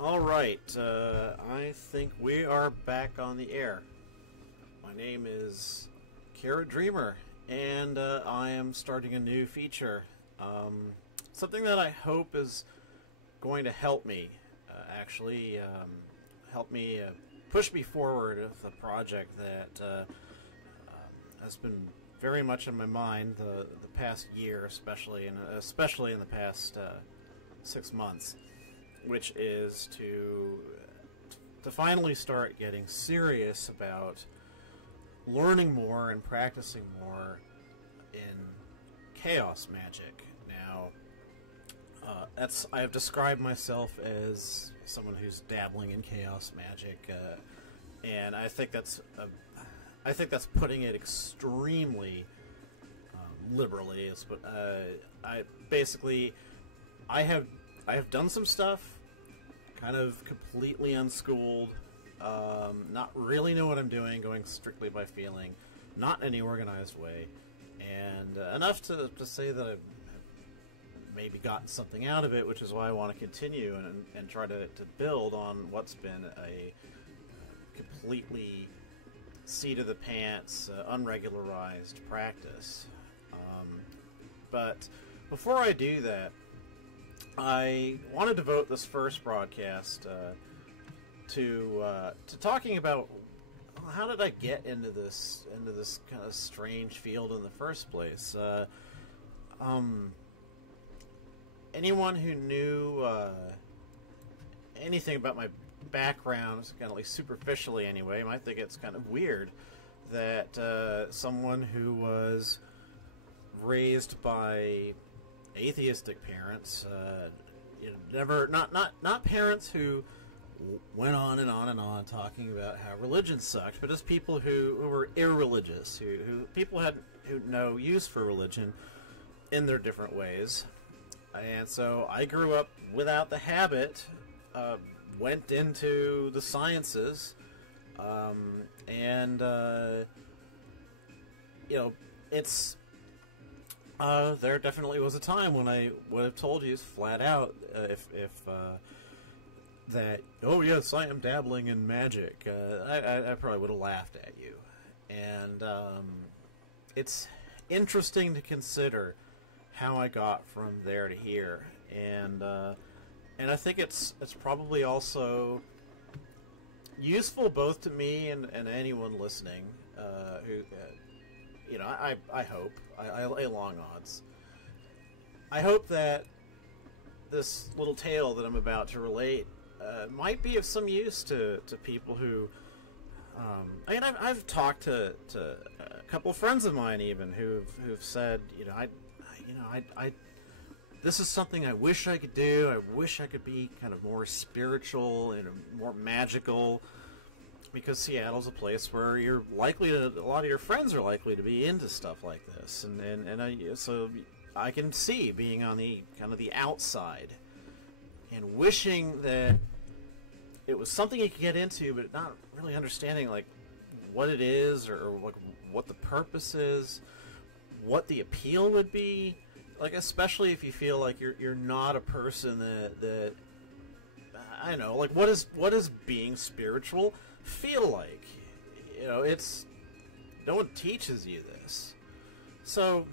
Alright, I think we are back on the air. My name is Carrot Dreamer, and I am starting a new feature. Something that I hope is going to help me, help me push me forward with a project that has been very much in my mind the past year, especially in the past 6 months, which is to finally start getting serious about learning more and practicing more in chaos magic. Now, I have described myself as someone who's dabbling in chaos magic, and I think that's putting it extremely liberally. I have done some stuff, kind of completely unschooled, not really know what I'm doing, going strictly by feeling, not in any organized way, and enough to say that I've maybe gotten something out of it, which is why I want to continue and try to build on what's been a completely seat-of-the-pants, unregularized practice. But before I do that, I want to devote this first broadcast to talking about how did I get into this kind of strange field in the first place. Anyone who knew anything about my background, kind of like superficially anyway, might think it's kind of weird that someone who was raised by atheistic parents, not parents who went on and on and on talking about how religion sucked, but just people who were irreligious, who people had no use for religion in their different ways. And so I grew up without the habit, went into the sciences, it's there definitely was a time when I would have told you flat out that, oh yes, I am dabbling in magic. I probably would have laughed at you. And it's interesting to consider how I got from there to here, and I think it's probably also useful both to me and anyone listening who. I hope, I lay long odds. I hope that this little tale that I'm about to relate might be of some use to people who, I've talked to a couple of friends of mine even who've said, this is something I wish I could do. I wish I could be kind of more spiritual and more magical, because Seattle's a place where a lot of your friends are likely to be into stuff like this, so I can see being on the kind of the outside and wishing that it was something you could get into, but not really understanding like what it is or what the purpose is, what the appeal would be, like especially if you feel like you're not a person that I don't know, like what is being spiritual feel like? It's no one teaches you this. So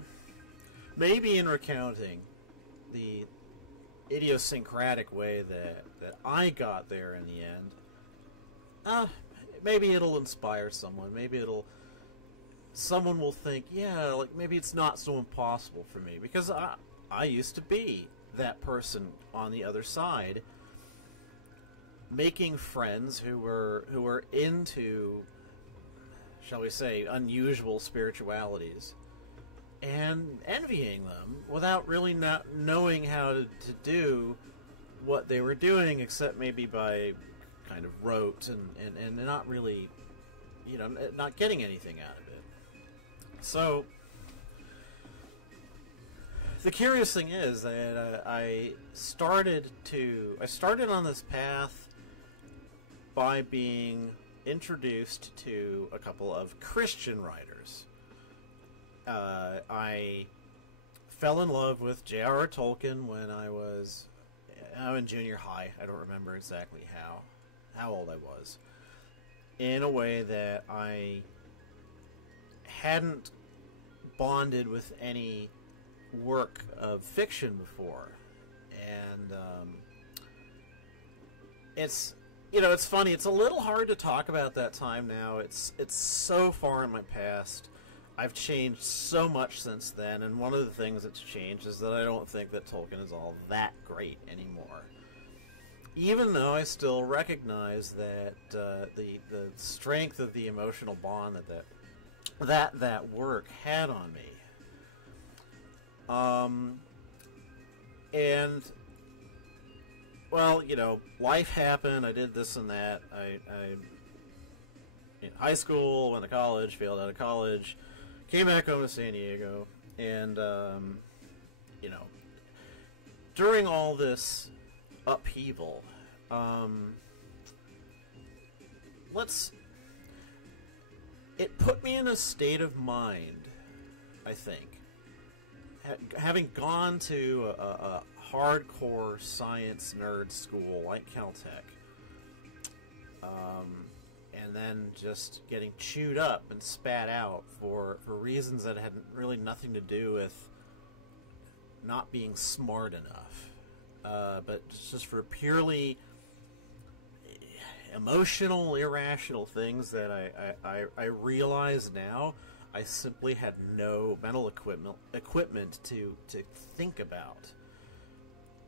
maybe in recounting the idiosyncratic way that I got there in the end, maybe it'll inspire someone. Maybe someone will think, yeah, like maybe it's not so impossible for me, because I used to be that person on the other side, making friends who were into, shall we say, unusual spiritualities, and envying them without really not knowing how to do what they were doing, except maybe by kind of rote and not really, not getting anything out of it. So the curious thing is that I started on this path by being introduced to a couple of Christian writers. I fell in love with J.R.R. Tolkien when I was in junior high. I don't remember exactly how old I was. In a way that I hadn't bonded with any work of fiction before. And it's, it's funny. It's a little hard to talk about that time now. It's so far in my past. I've changed so much since then, and one of the things that's changed is that I don't think that Tolkien is all that great anymore. Even though I still recognize that the strength of the emotional bond that work had on me. And, well, life happened. I did this and that. I in high school, went to college, failed out of college, came back home to San Diego, and, during all this upheaval, it put me in a state of mind, I think, having gone to a hardcore science nerd school like Caltech, and then just getting chewed up and spat out for reasons that had really nothing to do with not being smart enough, but just for purely emotional, irrational things that I realize now I simply had no mental equipment to think about,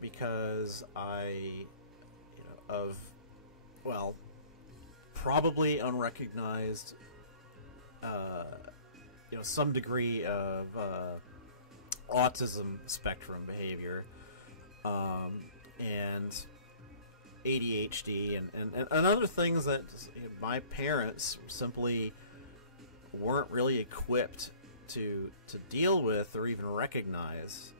because probably unrecognized, some degree of autism spectrum behavior, and ADHD, and other things that my parents simply weren't really equipped to deal with or even recognize,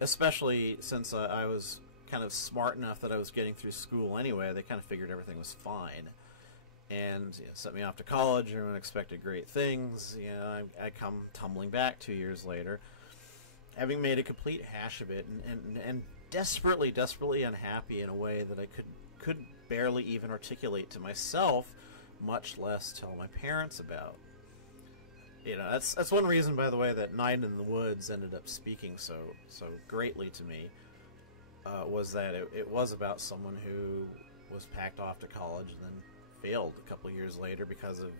especially since I was kind of smart enough that I was getting through school anyway. They kind of figured everything was fine, and sent me off to college. Everyone expected great things. I come tumbling back 2 years later, having made a complete hash of it, and desperately unhappy in a way that I could barely even articulate to myself, much less tell my parents about. That's one reason, by the way, that Night in the Woods ended up speaking so greatly to me, was that it was about someone who was packed off to college and then failed a couple of years later because of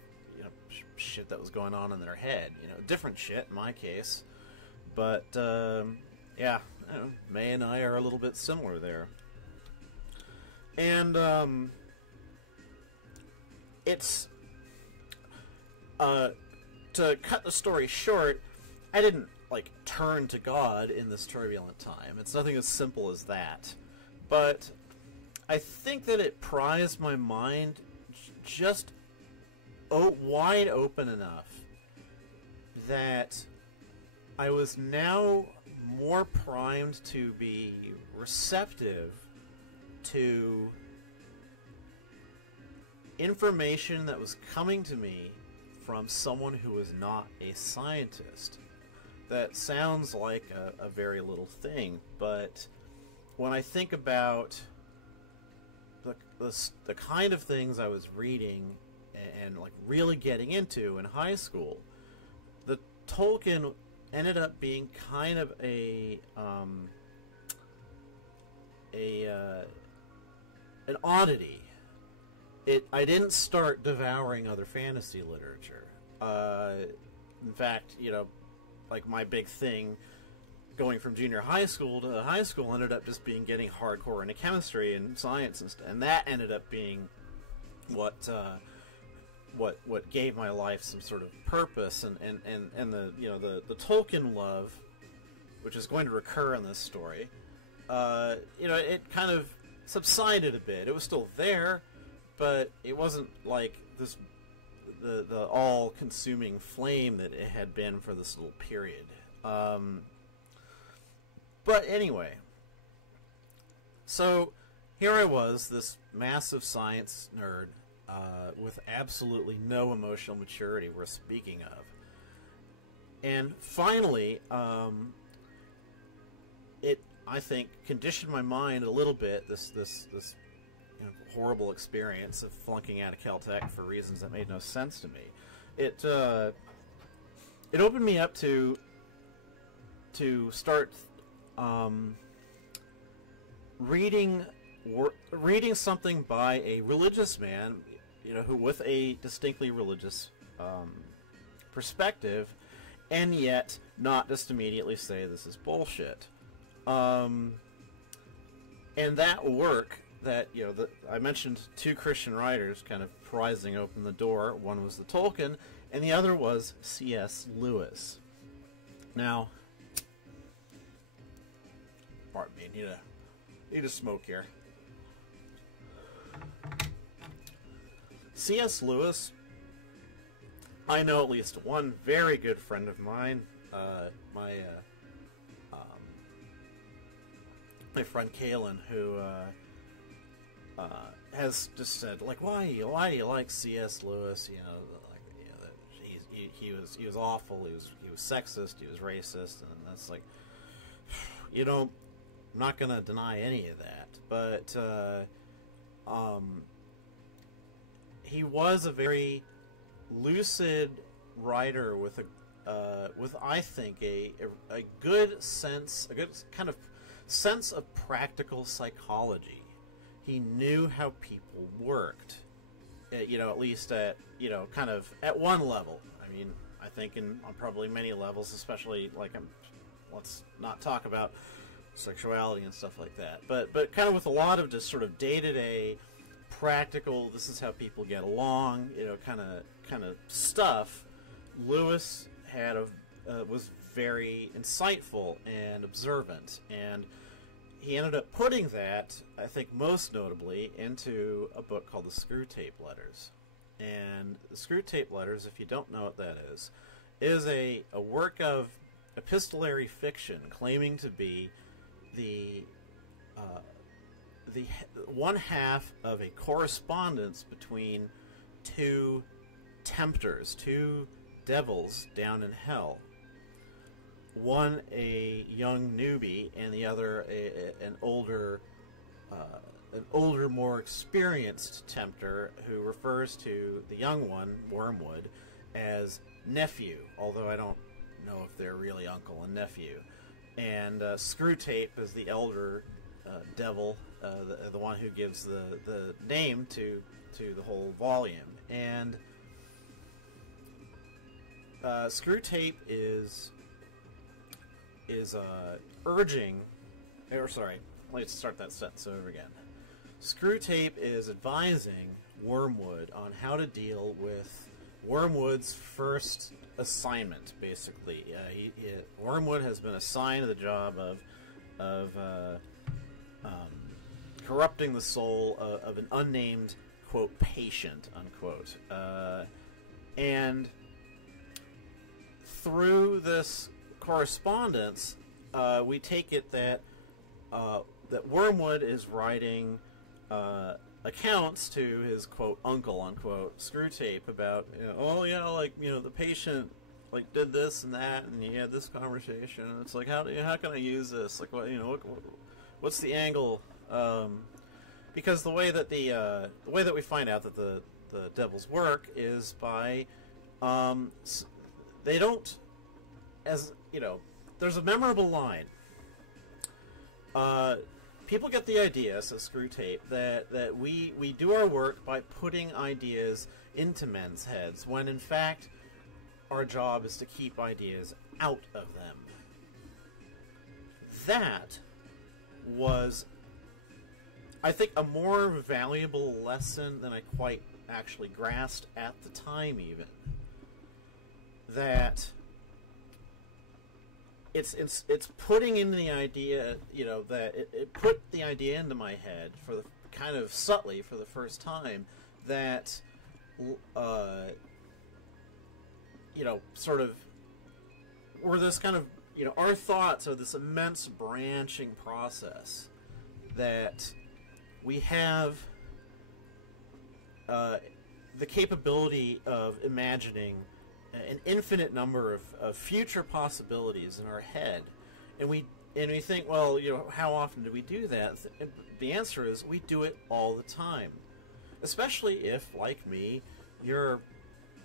shit that was going on in their head. Different shit in my case, but May and I are a little bit similar there. And it's to cut the story short, I didn't turn to God in this turbulent time. It's nothing as simple as that. But I think that it prized my mind just wide open enough that I was now more primed to be receptive to information that was coming to me from someone who was not a scientist. That sounds like a very little thing, but when I think about the kind of things I was reading and really getting into in high school, the Tolkien ended up being kind of an oddity. I didn't start devouring other fantasy literature. In fact, my big thing going from junior high school to high school ended up just being getting hardcore into chemistry and science and that ended up being what gave my life some sort of purpose, and the Tolkien love, which is going to recur in this story, it kind of subsided a bit. It was still there, but it wasn't like this the all-consuming flame that it had been for this little period. But anyway, so here I was, this massive science nerd, with absolutely no emotional maturity worth speaking of. And finally, I think, conditioned my mind a little bit. This horrible experience of flunking out of Caltech for reasons that made no sense to me. It opened me up to start reading something by a religious man, who with a distinctly religious perspective, and yet not just immediately say this is bullshit. And that work that, I mentioned two Christian writers kind of prizing open the door. One was the Tolkien, and the other was C.S. Lewis. Now, pardon me, need a smoke here. C.S. Lewis, I know at least one very good friend of mine, my friend Kalen, who has just said, like, why do you like C.S. Lewis? He was awful. He was sexist. He was racist, and that's like, I'm not gonna deny any of that, but he was a very lucid writer with I think a good sense, a good kind of sense of practical psychology. He knew how people worked, at least at kind of at one level. I mean, I think on probably many levels, especially like let's not talk about sexuality and stuff like that, but kind of with a lot of just sort of day-to-day practical, this is how people get along, kind of stuff. Lewis was very insightful and observant, and he ended up putting that, I think most notably, into a book called The Screwtape Letters. And The Screwtape Letters, if you don't know what that is a work of epistolary fiction claiming to be the one half of a correspondence between two tempters, two devils down in hell. One a young newbie, and the other an older, more experienced tempter who refers to the young one, Wormwood, as nephew. Although I don't know if they're really uncle and nephew. And Screwtape is the elder devil, the one who gives the name to the whole volume. And Screwtape is urging, or sorry, let's start that sentence over again. Screwtape is advising Wormwood on how to deal with Wormwood's first assignment, basically. Wormwood has been assigned the job of corrupting the soul of an unnamed, quote, patient, unquote. And through this correspondence, we take it that Wormwood is writing accounts to his, quote, uncle, unquote, Screwtape about, the patient did this and that, and he had this conversation, and it's like, how can I use this? Like, what's the angle? Because the way that we find out that the devils work is by they don't, as there's a memorable line. People get the idea, says Screwtape, that we do our work by putting ideas into men's heads, when in fact our job is to keep ideas out of them. That was, I think, a more valuable lesson than I quite actually grasped at the time, even. That it's putting in the idea, that it put the idea into my head for the kind of subtly for the first time that sort of we're this kind of our thoughts are this immense branching process that we have the capability of imagining an infinite number of future possibilities in our head, and we And we think, well, how often do we do that? The answer is we do it all the time. Especially if, like me, you're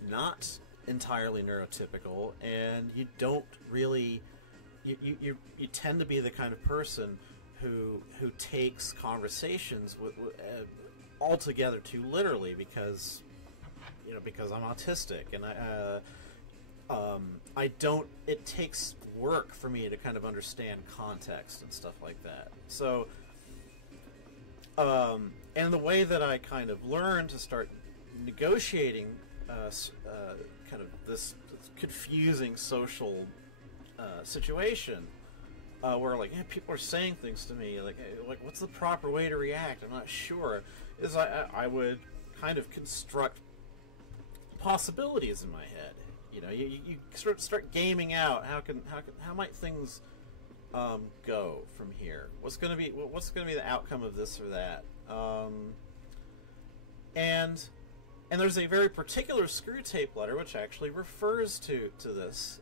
not entirely neurotypical and you don't really... You tend to be the kind of person who takes conversations altogether too literally because I'm autistic, and I don't. It takes work for me to kind of understand context and stuff like that. So, and the way that I kind of learned to start negotiating kind of this confusing social situation, where people are saying things to me like what's the proper way to react? I'm not sure. Is I would kind of construct possibilities in my head. You sort of start gaming out how might things go from here? What's going to be the outcome of this or that? And there's a very particular screw tape letter which actually refers to this.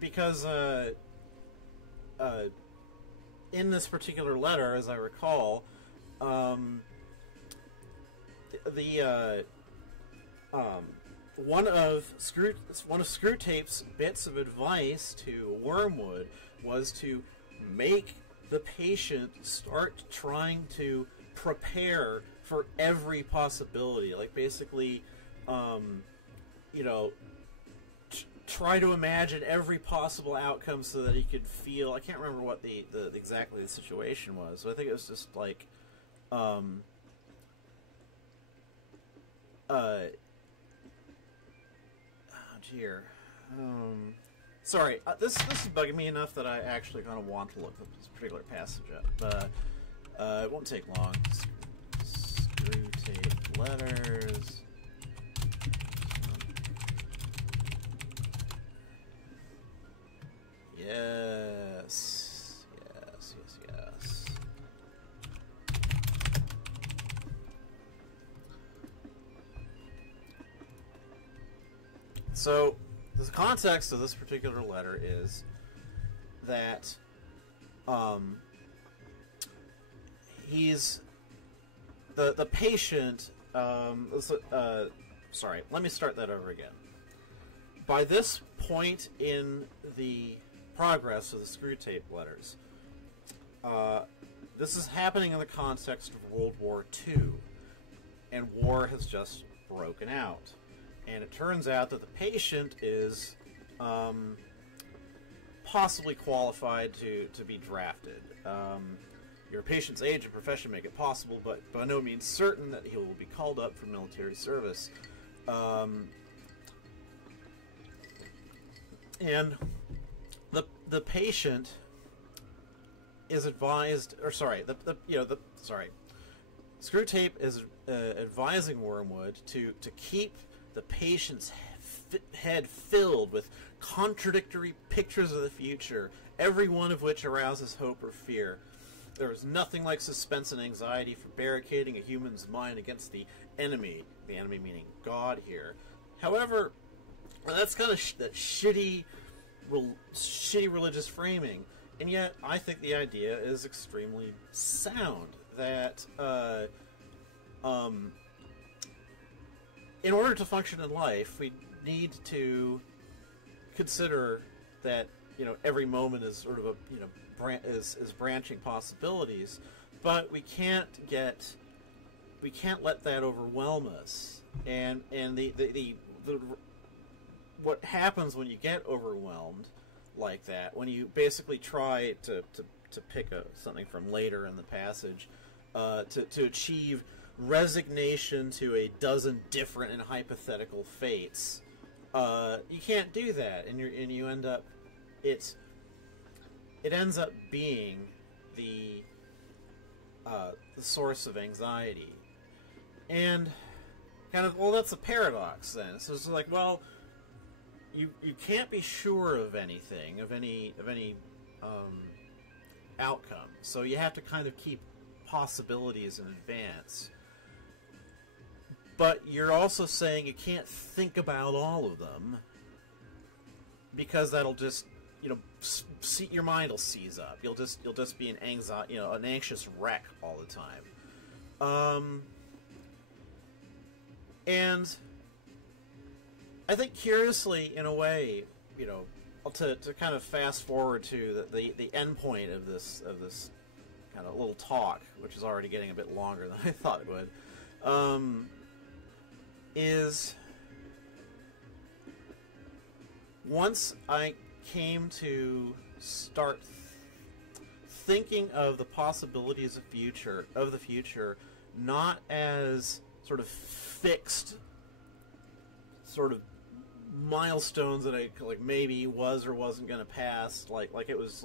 Because in this particular letter, as I recall, one of Screwtape's bits of advice to Wormwood was to make the patient start trying to prepare for every possibility. Like basically, try to imagine every possible outcome so that he could feel. I can't remember what exactly the situation was, but I think it was just like, sorry, this is bugging me enough that I actually kind of want to look this particular passage up, but it won't take long. Screw tape letters. Yes. So, the context of this particular letter is that he's the patient. Sorry, let me start that over again. By this point in the progress of the screw tape letters, this is happening in the context of World War II, and war has just broken out. And it turns out that the patient is possibly qualified to be drafted. Your patient's age and profession make it possible, but by no means certain that he will be called up for military service. And the patient is advised, or sorry, Screwtape is advising Wormwood to keep the patient's head filled with contradictory pictures of the future, every one of which arouses hope or fear. There is nothing like suspense and anxiety for barricading a human's mind against the enemy meaning God here. However, that's kind of that shitty religious framing, and yet I think the idea is extremely sound, that in order to function in life, we need to consider that every moment is sort of a is branching possibilities, but we can't let that overwhelm us. And the what happens when you get overwhelmed like that, when you basically try to pick something from later in the passage, to achieve resignation to a dozen different and hypothetical fates, you can't do that, and you end up it ends up being the source of anxiety. And kind of, well, that's a paradox then. So it's like, well, you can't be sure of anything, of any outcome. So you have to kind of keep possibilities in advance. But you're also saying you can't think about all of them. because that'll just, your mind will seize up. You'll just be an an anxious wreck all the time. And I think, curiously, in a way, to kind of fast forward to the end point of this kind of little talk, which is already getting a bit longer than I thought it would, is once I came to start thinking of the possibilities of the future, not as sort of fixed sort of milestones that I maybe was or wasn't going to pass, like it was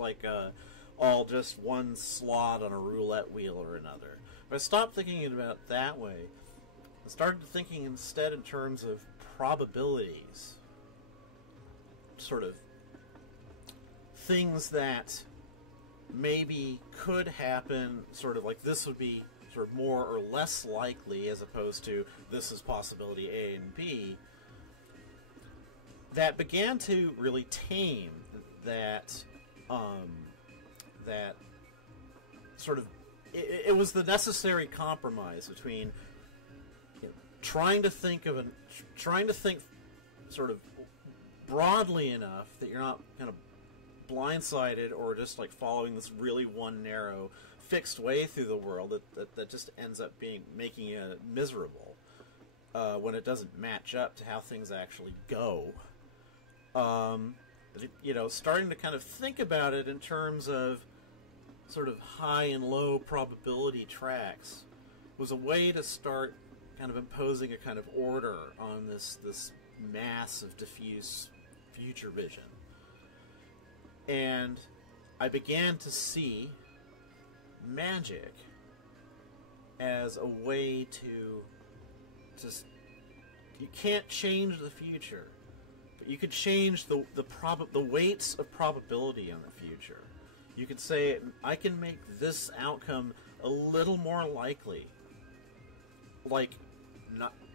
all just one slot on a roulette wheel or another. But I stopped thinking about it that way. I started thinking instead in terms of probabilities, sort of things that maybe could happen, sort of like this would be sort of more or less likely, as opposed to this is possibility A and B, that began to really tame that that sort of, it was the necessary compromise between trying to think sort of broadly enough that you're not kind of blindsided or just like following this really one narrow fixed way through the world that just ends up making you miserable when it doesn't match up to how things actually go. Starting to kind of think about it in terms of sort of high and low probability tracks was a way to start kind of imposing a kind of order on this mass of diffuse future vision. And I began to see magic as a way to just, you can't change the future, but you could change the weights of probability on the future. You could say, I can make this outcome a little more likely. Like,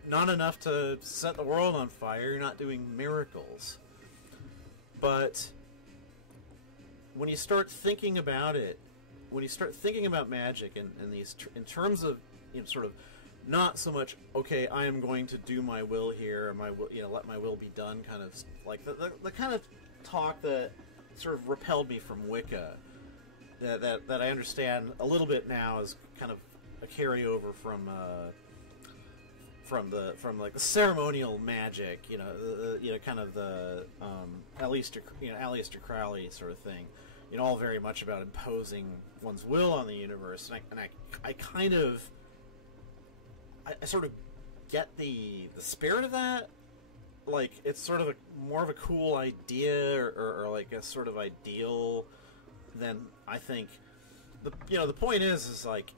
not enough to set the world on fire, you're not doing miracles. But when you start thinking about it, when you start thinking about magic in terms of, sort of, not so much, okay, I am going to do my will here, or my will, let my will be done, kind of like the kind of talk that sort of repelled me from Wicca, that I understand a little bit now as kind of a carryover from like the ceremonial magic, kind of the Aleister Crowley sort of thing, all very much about imposing one's will on the universe, and I kind of, I sort of get the spirit of that. Like, it's sort of more of a cool idea, or like a sort of ideal than, I think, the point is like,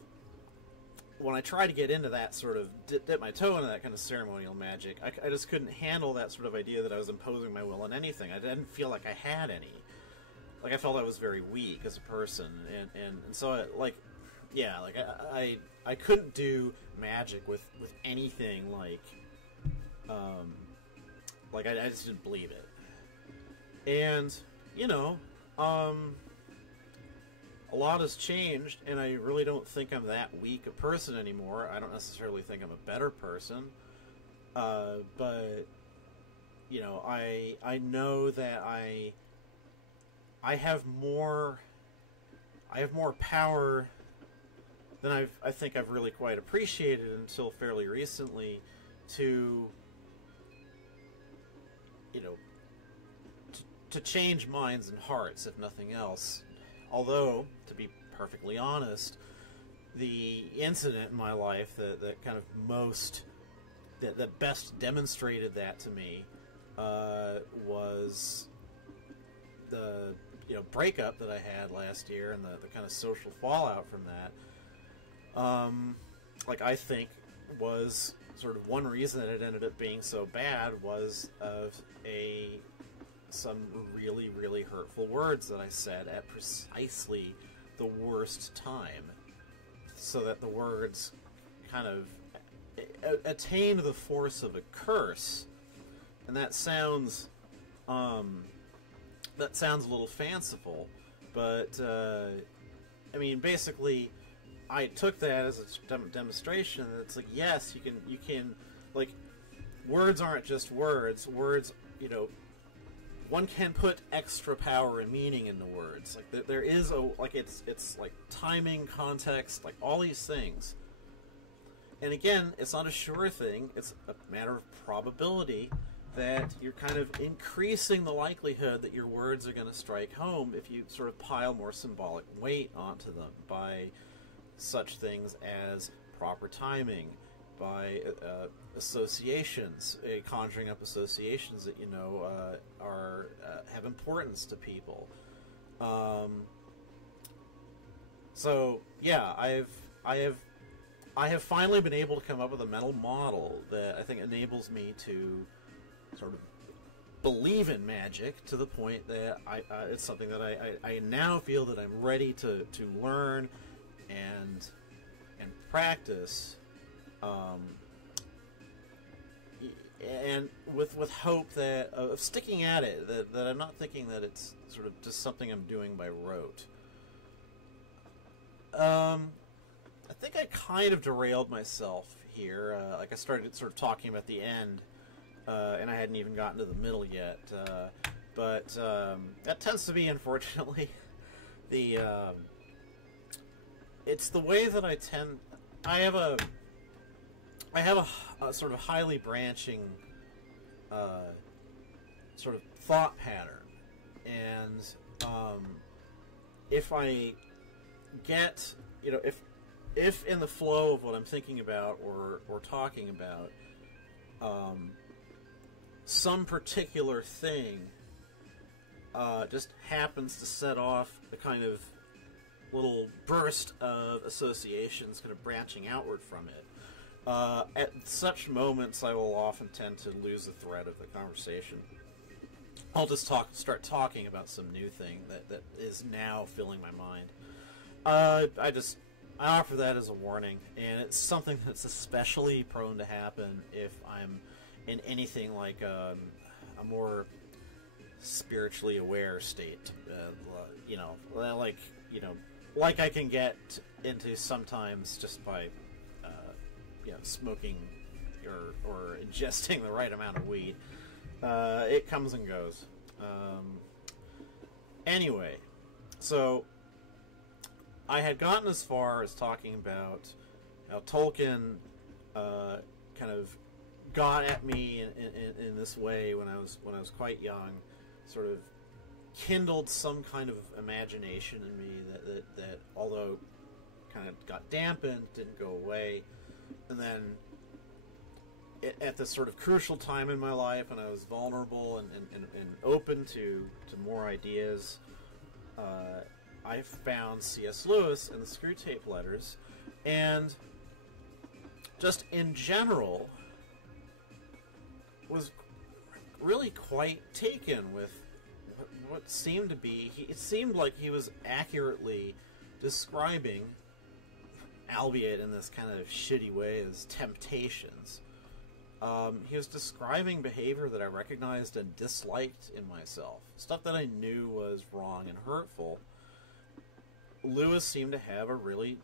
when I try to get into that sort of, dip my toe into that kind of ceremonial magic, I just couldn't handle that sort of idea that I was imposing my will on anything. I didn't feel like I had any. Like, I felt I was very weak as a person, and so I couldn't do magic with anything like I just didn't believe it. And, a lot has changed, and I really don't think I'm that weak a person anymore. I don't necessarily think I'm a better person, but I know that I have more power than I think I've really quite appreciated until fairly recently to to change minds and hearts, if nothing else. Although, to be perfectly honest, the incident in my life that kind of that best demonstrated that to me was the breakup that I had last year, and the kind of social fallout from that. I think was sort of one reason that it ended up being so bad was of some really, really hurtful words that I said at precisely the worst time, so that the words kind of attained the force of a curse. And that sounds that sounds a little fanciful, but I mean, basically, I took that as a demonstration. It's like, yes, you can, like, words aren't just words. Words, you know, one can put extra power and meaning into words. Like, there is a, like, it's like timing, context, like all these things. And again, it's not a sure thing. It's a matter of probability that you're kind of increasing the likelihood that your words are going to strike home if you sort of pile more symbolic weight onto them by such things as proper timing, by associations, conjuring up associations that you know are have importance to people. So yeah, I have finally been able to come up with a mental model that I think enables me to sort of believe in magic to the point that it's something that I now feel that I'm ready to learn and practice, and with hope that of sticking at it, that I'm not thinking that it's sort of just something I'm doing by rote. I think I kind of derailed myself here. Like I started sort of talking about the end, and I hadn't even gotten to the middle yet. But that tends to be, unfortunately, the it's the way that I tend. I have a sort of highly branching sort of thought pattern, and if I get, you know, if in the flow of what I'm thinking about or talking about, some particular thing just happens to set off a kind of little burst of associations kind of branching outward from it. At such moments, I will often tend to lose the thread of the conversation. I'll just start talking about some new thing that is now filling my mind. I offer that as a warning, and it's something that's especially prone to happen if I'm in anything like a more spiritually aware state. You know, like I can get into sometimes just by smoking or ingesting the right amount of weed. It comes and goes. Anyway, so I had gotten as far as talking about how Tolkien kind of got at me in this way when I was quite young, sort of kindled some kind of imagination in me that although kind of got dampened, didn't go away. And then at this sort of crucial time in my life, when I was vulnerable and open to more ideas, I found C.S. Lewis and the Screwtape Letters, and just in general was really quite taken with what seemed to be, it seemed like he was accurately describing, albeit in this kind of shitty way, as temptations. He was describing behavior that I recognized and disliked in myself, stuff that I knew was wrong and hurtful. Lewis seemed to have a really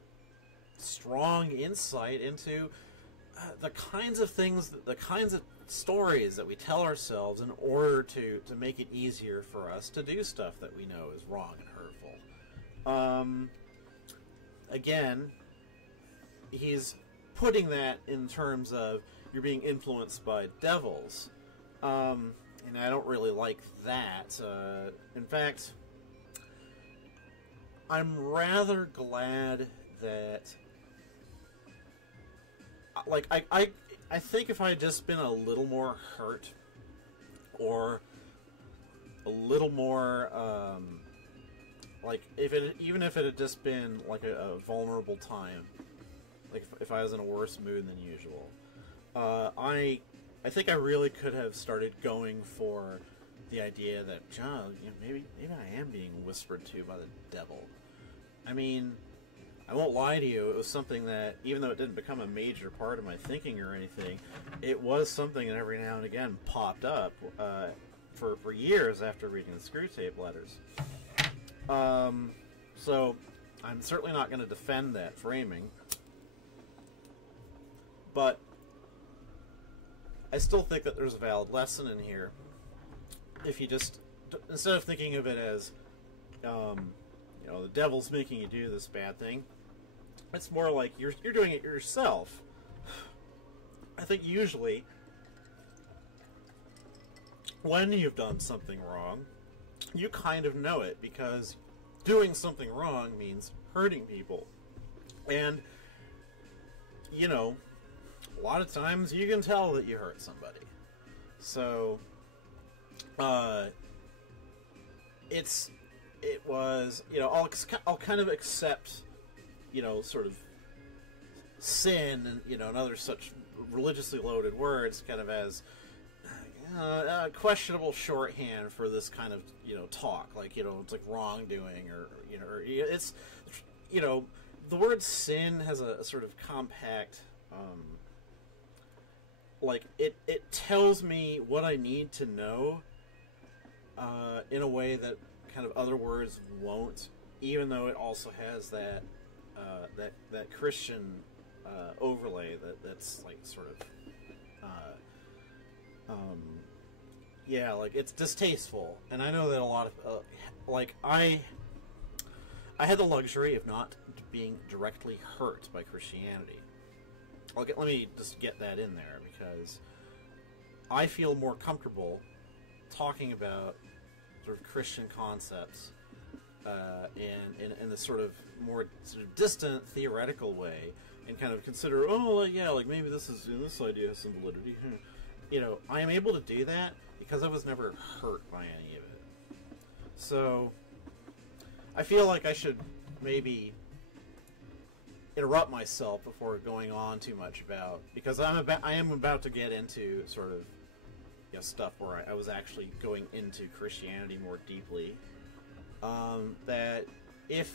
strong insight into the kinds of things, the kinds of stories that we tell ourselves in order to make it easier for us to do stuff that we know is wrong and hurtful. Again, he's putting that in terms of you're being influenced by devils, and I don't really like that. In fact, I'm rather glad that, like, I think if I had just been a little more hurt, or a little more, like, even if it had just been like a vulnerable time, like if I was in a worse mood than usual, I think I really could have started going for the idea that, John, maybe I am being whispered to by the devil. I mean, I won't lie to you, it was something that, even though it didn't become a major part of my thinking or anything, it was something that every now and again popped up. for years after reading the Screw Tape letters. So I'm certainly not going to defend that framing, but I still think that there's a valid lesson in here. If you just, instead of thinking of it as, the devil's making you do this bad thing, it's more like you're doing it yourself. I think usually when you've done something wrong, you kind of know it, because doing something wrong means hurting people. And, a lot of times you can tell that you hurt somebody. So, I'll kind of accept, sort of sin and, and other such religiously loaded words kind of as questionable shorthand for this kind of, talk. Like, it's like wrongdoing or it's, the word sin has a sort of compact, like, it tells me what I need to know in a way that kind of other words won't, even though it also has that that Christian overlay that's like sort of like it's distasteful. And I know that a lot of I had the luxury of not being directly hurt by Christianity. Let me just get that in there, because I feel more comfortable talking about sort of Christian concepts in the sort of more sort of distant theoretical way, and kind of consider, like maybe this idea has some validity. I am able to do that because I was never hurt by any of it. So I feel like I should maybe interrupt myself before going on too much about, because I am about to get into sort of stuff where I was actually going into Christianity more deeply. That if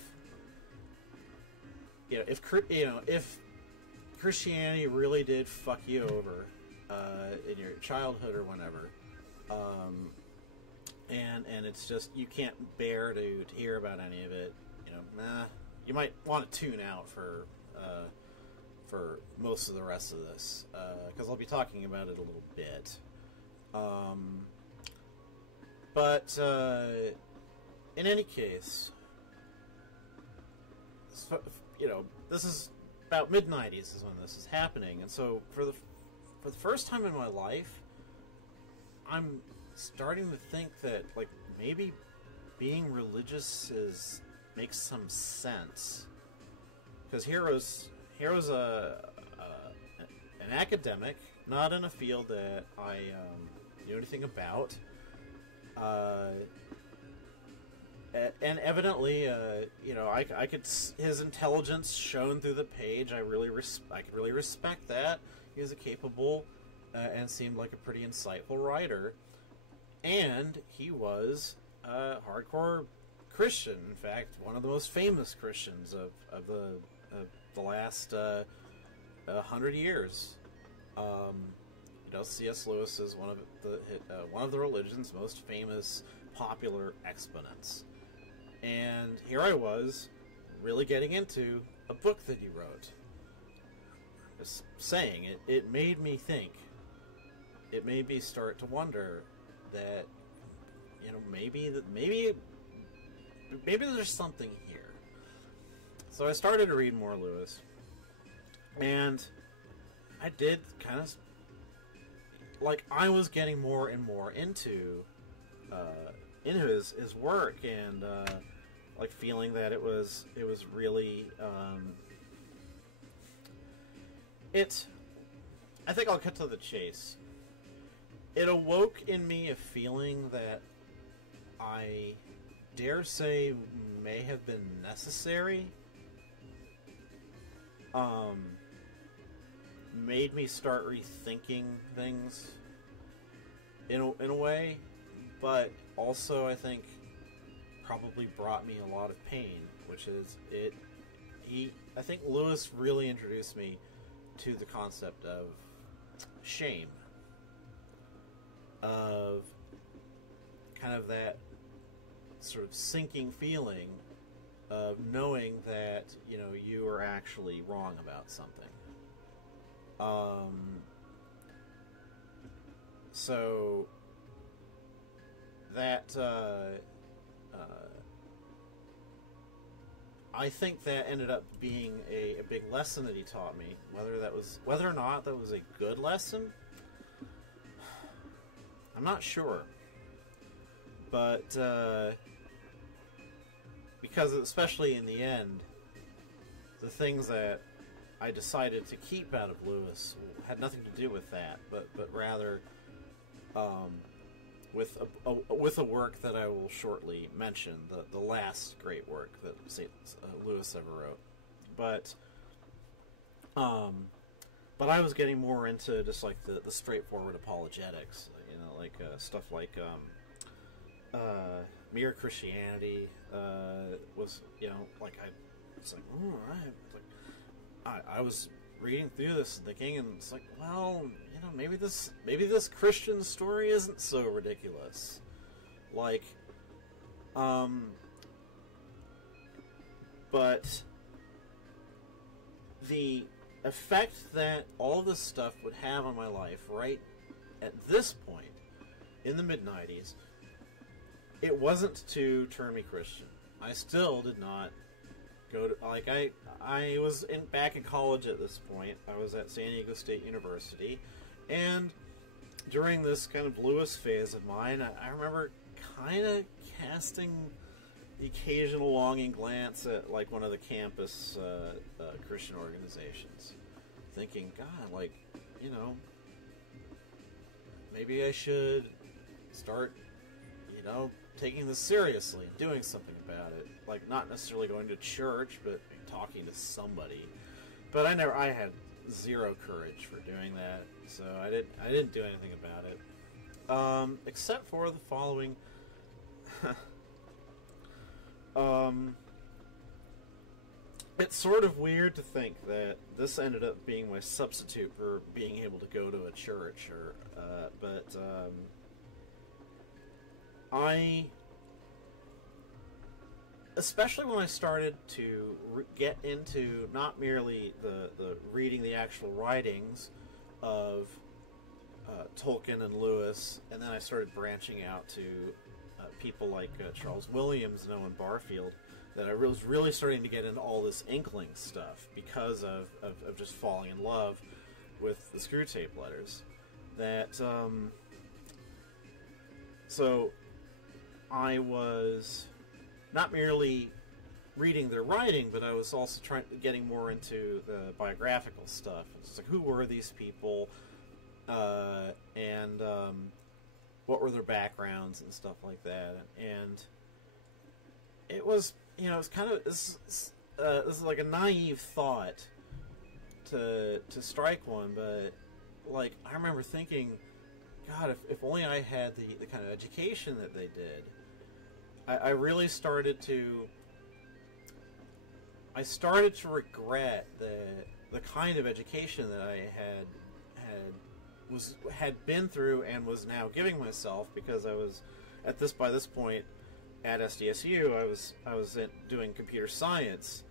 Christianity really did fuck you over in your childhood or whenever, and it's just you can't bear to hear about any of it, you might want to tune out for most of the rest of this, because I'll be talking about it a little bit. But in any case, this is about mid-90s is when this is happening, and so for the first time in my life, I'm starting to think that maybe being religious makes some sense, because Hero's an academic, not in a field that I knew anything about, and evidently, I could his intelligence shown through the page. I could really respect that. He was a capable and seemed like a pretty insightful writer, and he was a hardcore Christian. In fact, one of the most famous Christians of the last 100 years. C.S. Lewis is one of the religion's most famous popular exponents. And here I was, really getting into a book that he wrote. Just saying, it made me think. It made me start to wonder that, maybe there's something here. So I started to read more Lewis, and I did kind of, I was getting more and more into his work, and feeling that it was really I think I'll cut to the chase. It awoke in me a feeling that I dare say may have been necessary. Made me start rethinking things in a way, but also I think probably brought me a lot of pain, which is I think Lewis really introduced me to the concept of shame, of kind of that sort of sinking feeling of knowing that, you know, you are actually wrong about something. So that I think that ended up being a big lesson that he taught me. Whether or not that was a good lesson, I'm not sure. But because especially in the end, the things that I decided to keep out of Lewis had nothing to do with that, but rather with a work that I will shortly mention, the last great work that Lewis ever wrote. But I was getting more into just like the straightforward apologetics, you know, like stuff like Mere Christianity was, you know, like it's like, all right, it's like I was reading through this and thinking, and it's like, well, you know, maybe this Christian story isn't so ridiculous. Like, but the effect that all this stuff would have on my life right at this point in the mid-90s, it wasn't to turn me Christian. I still did not go to, like, I was back in college at this point. I was at San Diego State University, and during this kind of Lewis phase of mine, I remember kind of casting the occasional longing glance at, like, one of the campus Christian organizations, thinking, God, like, you know, maybe I should start, you know, taking this seriously, doing something about it. Like, not necessarily going to church, but talking to somebody. But I had zero courage for doing that, so I didn't do anything about it. Except for the following. It's sort of weird to think that this ended up being my substitute for being able to go to a church, but especially when I started to get into not merely the reading the actual writings of Tolkien and Lewis, and then I started branching out to people like Charles Williams and Owen Barfield, that I was really starting to get into all this Inkling stuff because of just falling in love with the Screwtape Letters. That so I was not merely reading their writing, but I was also getting more into the biographical stuff. It's like, who were these people, and what were their backgrounds and stuff like that. And it was, you know, it's kind of this is like a naive thought to strike one, but like I remember thinking, God, if only I had the kind of education that they did. I really started to regret the kind of education that I had been through and was now giving myself, because I was by this point at SDSU I was doing computer science,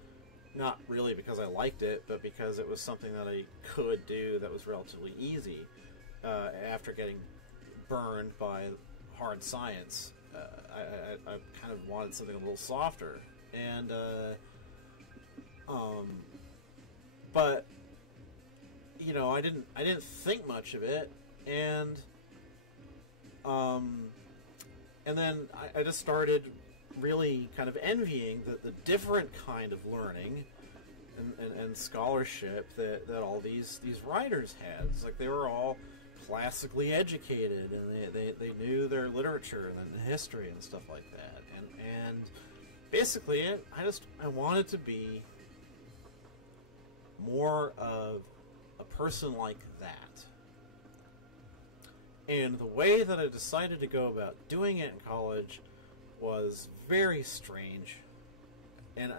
not really because I liked it, but because it was something that I could do that was relatively easy after getting burned by hard science. I kind of wanted something a little softer, and but you know, I didn't think much of it, and then I just started really kind of envying the different kind of learning and scholarship that all these writers had. It's like they were all classically educated, and they knew their literature and history and stuff like that, and basically I wanted to be more of a person like that. And the way that I decided to go about doing it in college was very strange, and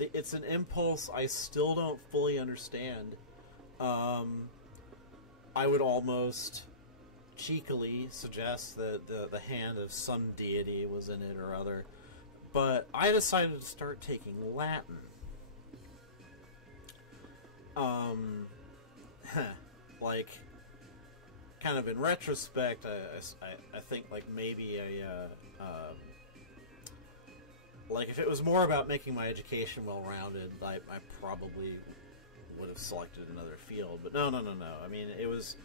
it's an impulse I still don't fully understand. I would almost cheekily suggests that the hand of some deity was in it or other. But I decided to start taking Latin. Like, kind of in retrospect, I think, like, maybe like, if it was more about making my education well-rounded, I probably would have selected another field. But no. I mean, it was,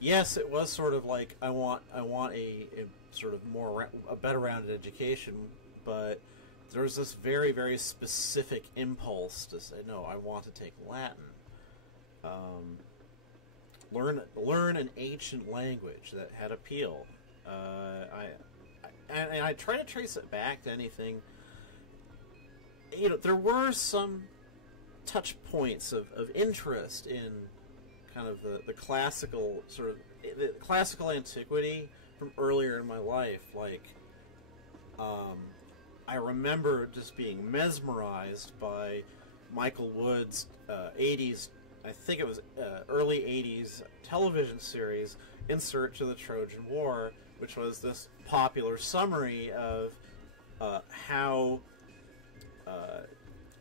yes, it was sort of like, I want a sort of a better-rounded education, but there's this very, very specific impulse to say, no, I want to take Latin. Learn an ancient language that had appeal. I try to trace it back to anything. You know, there were some touch points of interest in kind of the classical sort of the classical antiquity from earlier in my life. Like, I remember just being mesmerized by Michael Wood's 80s, I think it was early 80s television series, In Search of the Trojan War, which was this popular summary of how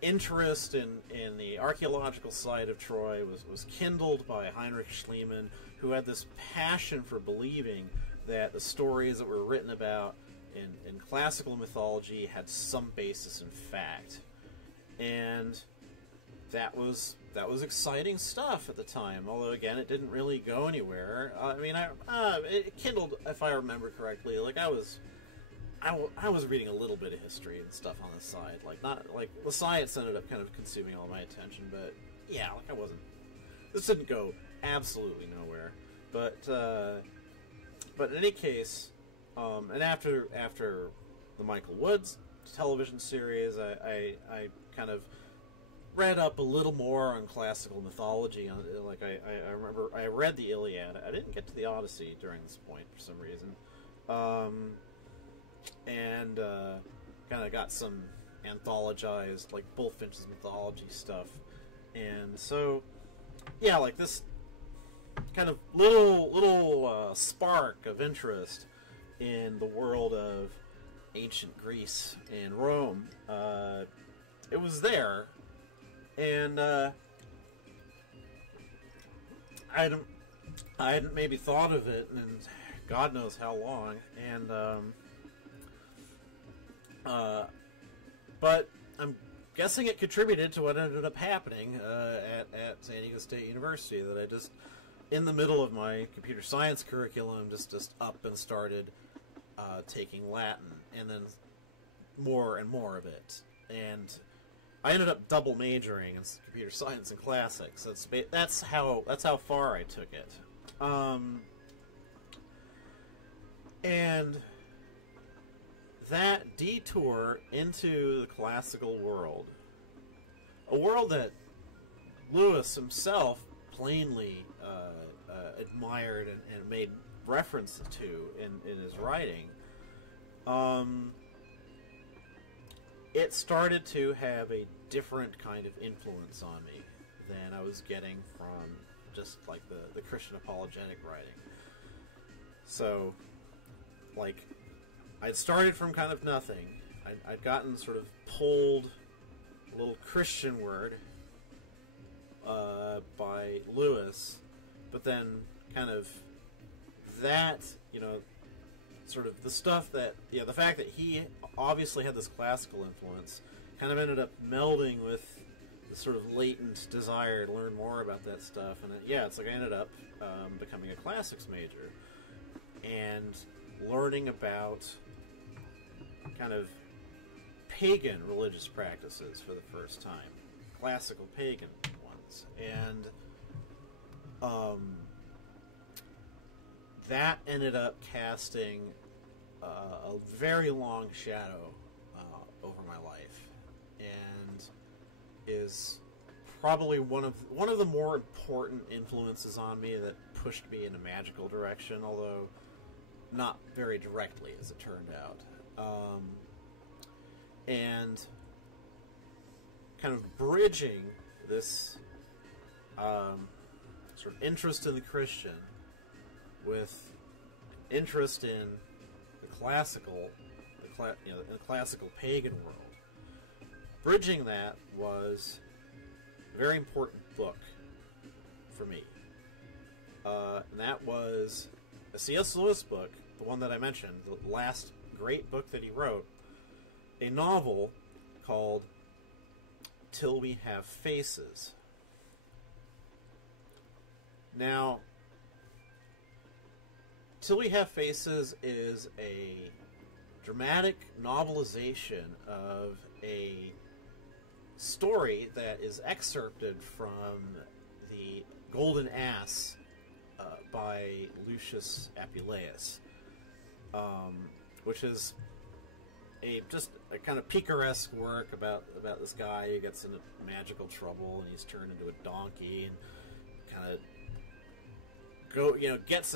interest in the archaeological site of Troy was kindled by Heinrich Schliemann, who had this passion for believing that the stories that were written about in classical mythology had some basis in fact. And that was exciting stuff at the time, although again it didn't really go anywhere. I mean, it kindled, if I remember correctly, like I was reading a little bit of history and stuff on the side, like not like the science ended up kind of consuming all my attention, but yeah, like this didn't go absolutely nowhere. But in any case, and after the Michael Woods television series, I kind of read up a little more on classical mythology. Like I remember I read the Iliad. I didn't get to the Odyssey during this point for some reason, and kind of got some anthologized, like, Bullfinch's mythology stuff. And so, yeah, like this kind of little spark of interest in the world of ancient Greece and Rome, it was there. And I hadn't maybe thought of it in God knows how long, and but I'm guessing it contributed to what ended up happening at San Diego State University, that I just, in the middle of my computer science curriculum, just up and started taking Latin, and then more and more of it, and I ended up double majoring in computer science and classics. That's how far I took it. And that detour into the classical world, a world that Lewis himself plainly admired and made reference to in his writing, it started to have a different kind of influence on me than I was getting from just like the Christian apologetic writing. So, like, I'd started from kind of nothing. I'd gotten sort of pulled a little Christian word by Lewis, but then kind of that, you know, sort of the stuff that, yeah, the fact that he obviously had this classical influence kind of ended up melding with the sort of latent desire to learn more about that stuff. And it's like I ended up becoming a classics major and learning about kind of pagan religious practices for the first time, classical pagan ones. And that ended up casting a very long shadow over my life, and is probably one of the more important influences on me that pushed me in a magical direction, although not very directly, as it turned out. And kind of bridging this sort of interest in the Christian with interest in the classical, in the classical pagan world. Bridging that was a very important book for me. And that was a C.S. Lewis book, the one that I mentioned, the last great book that he wrote, a novel called Till We Have Faces. Now, Till We Have Faces is a dramatic novelization of a story that is excerpted from the Golden Ass by Lucius Apuleius, which is just a kind of picaresque work about this guy who gets into magical trouble and he's turned into a donkey and kind of gets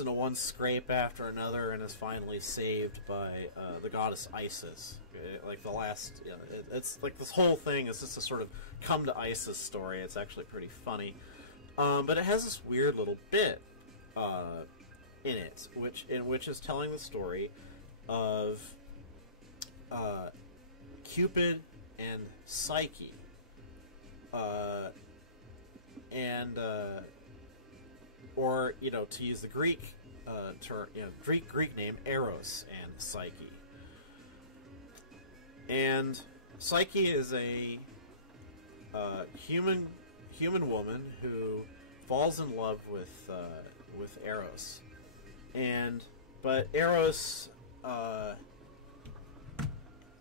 into one scrape after another and is finally saved by the goddess Isis. Like the last, it's like this whole thing is just a sort of come to Isis story. It's actually pretty funny, but it has this weird little bit in it, which is telling the story of Cupid and Psyche, or to use the Greek term, Greek name, Eros and Psyche. And Psyche is a human woman who falls in love with Eros, but Eros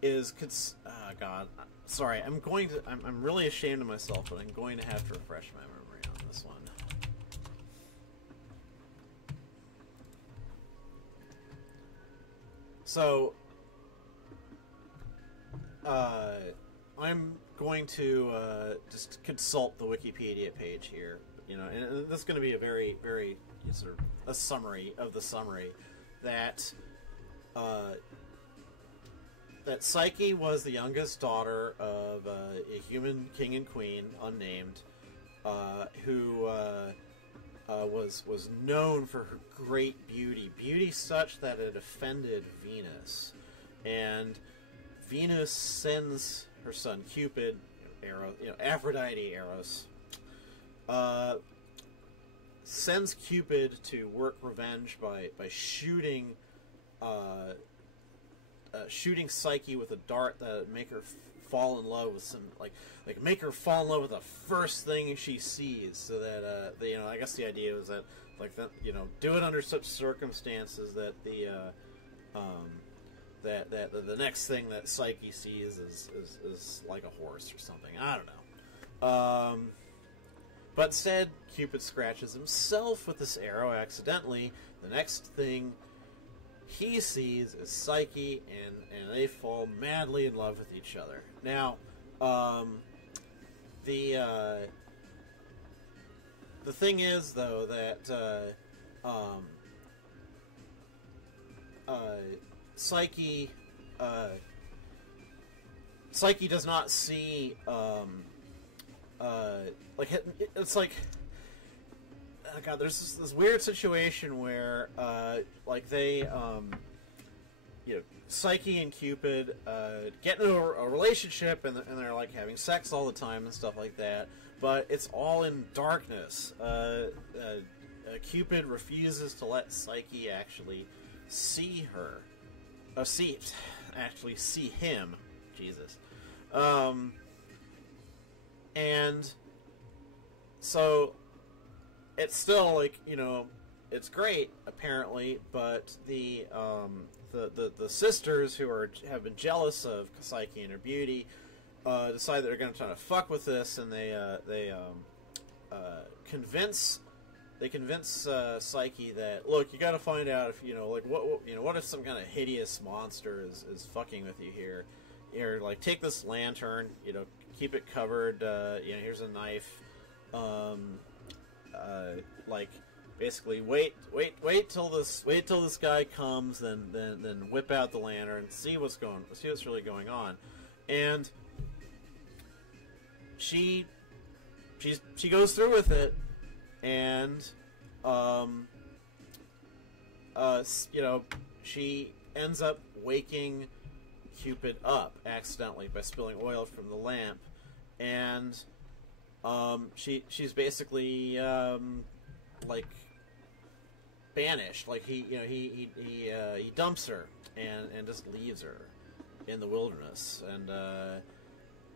is God. Sorry, I'm really ashamed of myself, but I'm going to have to refresh my memory on this one. So, I'm going to just consult the Wikipedia page here, and this is going to be a very, very sort of a summary of the summary that that Psyche was the youngest daughter of a human king and queen, unnamed, who was known for her great beauty such that it offended Venus, and Venus sends her son Cupid, Aphrodite Eros, sends Cupid to work revenge by shooting Psyche with a dart that would make her fall in love with make her fall in love with the first thing she sees, so that I guess the idea was that do it under such circumstances that the next thing that Psyche sees is like a horse or something. I don't know. But instead, Cupid scratches himself with this arrow accidentally. The next thing he sees is Psyche, and they fall madly in love with each other. Now, the thing is, though, that Psyche does not see it's like, oh God, there's this weird situation where Psyche and Cupid get into a relationship, and they're like having sex all the time and stuff like that, but it's all in darkness. Cupid refuses to let Psyche actually see her. See him. Jesus. And so it's still it's great apparently, but the sisters who have been jealous of Psyche and her beauty decide that they're going to try to fuck with this, and they convince Psyche that, look, you got to find out if what if some kind of hideous monster is fucking with you here. Here, take this lantern, keep it covered. Here's a knife. Basically, wait till this guy comes, then whip out the lantern, see what's really going on, and she goes through with it, and she ends up waking Cupid up accidentally by spilling oil from the lamp, and she's basically like banished. Like he dumps her and just leaves her in the wilderness,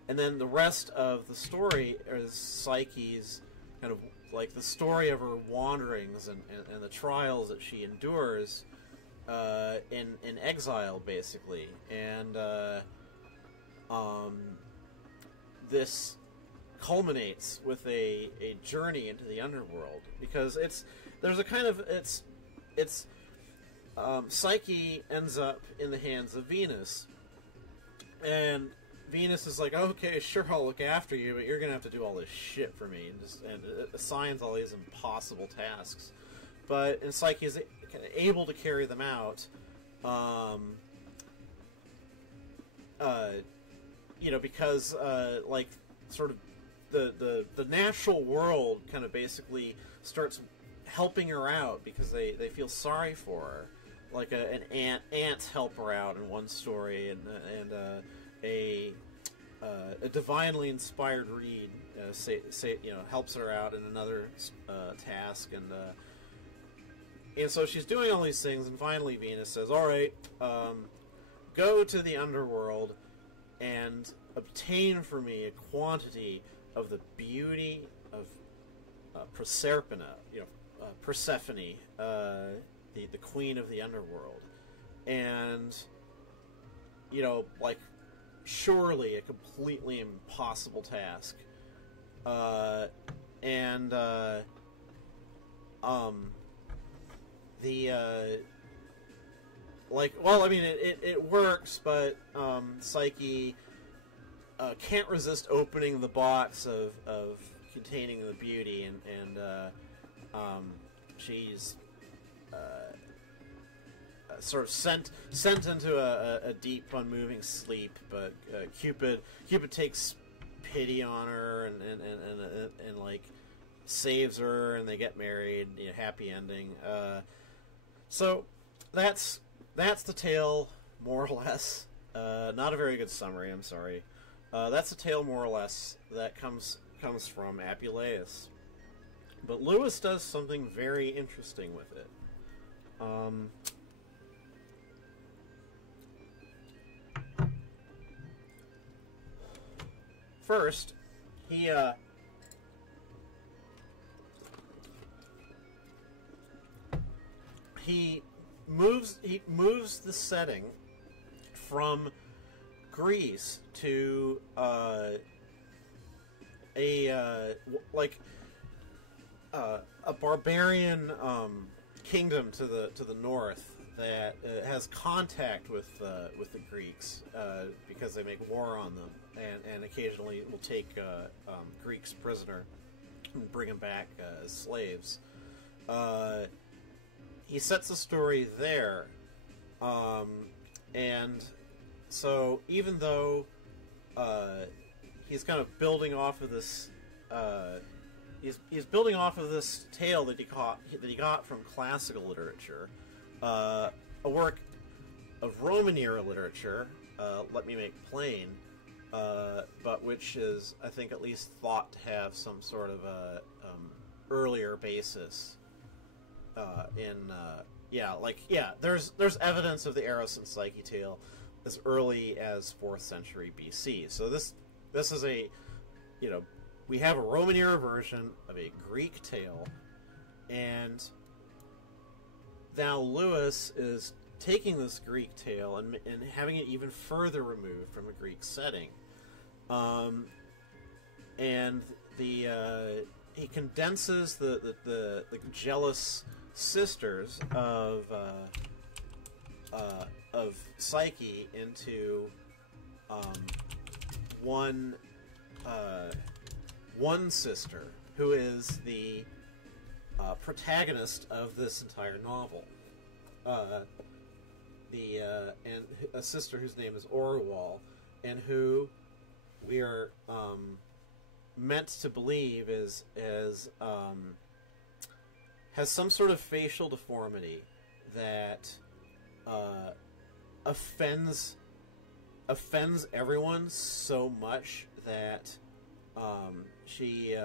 and then the rest of the story is Psyche's kind of like the story of her wanderings and the trials that she endures in exile, basically, and this culminates with a journey into the underworld, because Psyche ends up in the hands of Venus, and Venus is like, okay, sure, I'll look after you, but you're gonna have to do all this shit for me, and assigns all these impossible tasks. And Psyche is able to carry them out, because like sort of the natural world kind of basically starts helping her out because they feel sorry for her. Like ants help her out in one story, and a divinely inspired reed helps her out in another task, and so she's doing all these things, and finally Venus says, all right, go to the underworld and obtain for me a quantity of the beauty of Persephone, the queen of the underworld. And, surely a completely impossible task. It works, but Psyche can't resist opening the box of containing the beauty, and she's sort of sent into a deep, unmoving sleep. But Cupid takes pity on her and like saves her, and they get married. Happy ending. So that's the tale, more or less. Not a very good summary, I'm sorry. That's a tale, more or less, that comes from Apuleius. But Lewis does something very interesting with it. First, he moves the setting from Greece to a barbarian kingdom to the north that has contact with the Greeks because they make war on them, and occasionally will take Greeks prisoner and bring them back as slaves. He sets the story there, and so even though he's kind of building off of this, he's building off of this tale that he got from classical literature, a work of Roman era literature, let me make plain, but which is, I think, at least thought to have some sort of a earlier basis. There's evidence of the Eros and Psyche tale as early as 4th century BC. So this is we have a Roman era version of a Greek tale, and now Lewis is taking this Greek tale and having it even further removed from a Greek setting, and he condenses the jealous sisters of Psyche into one sister who is the protagonist of this entire novel, and a sister whose name is Orual, and who we are meant to believe has some sort of facial deformity that offends everyone so much that she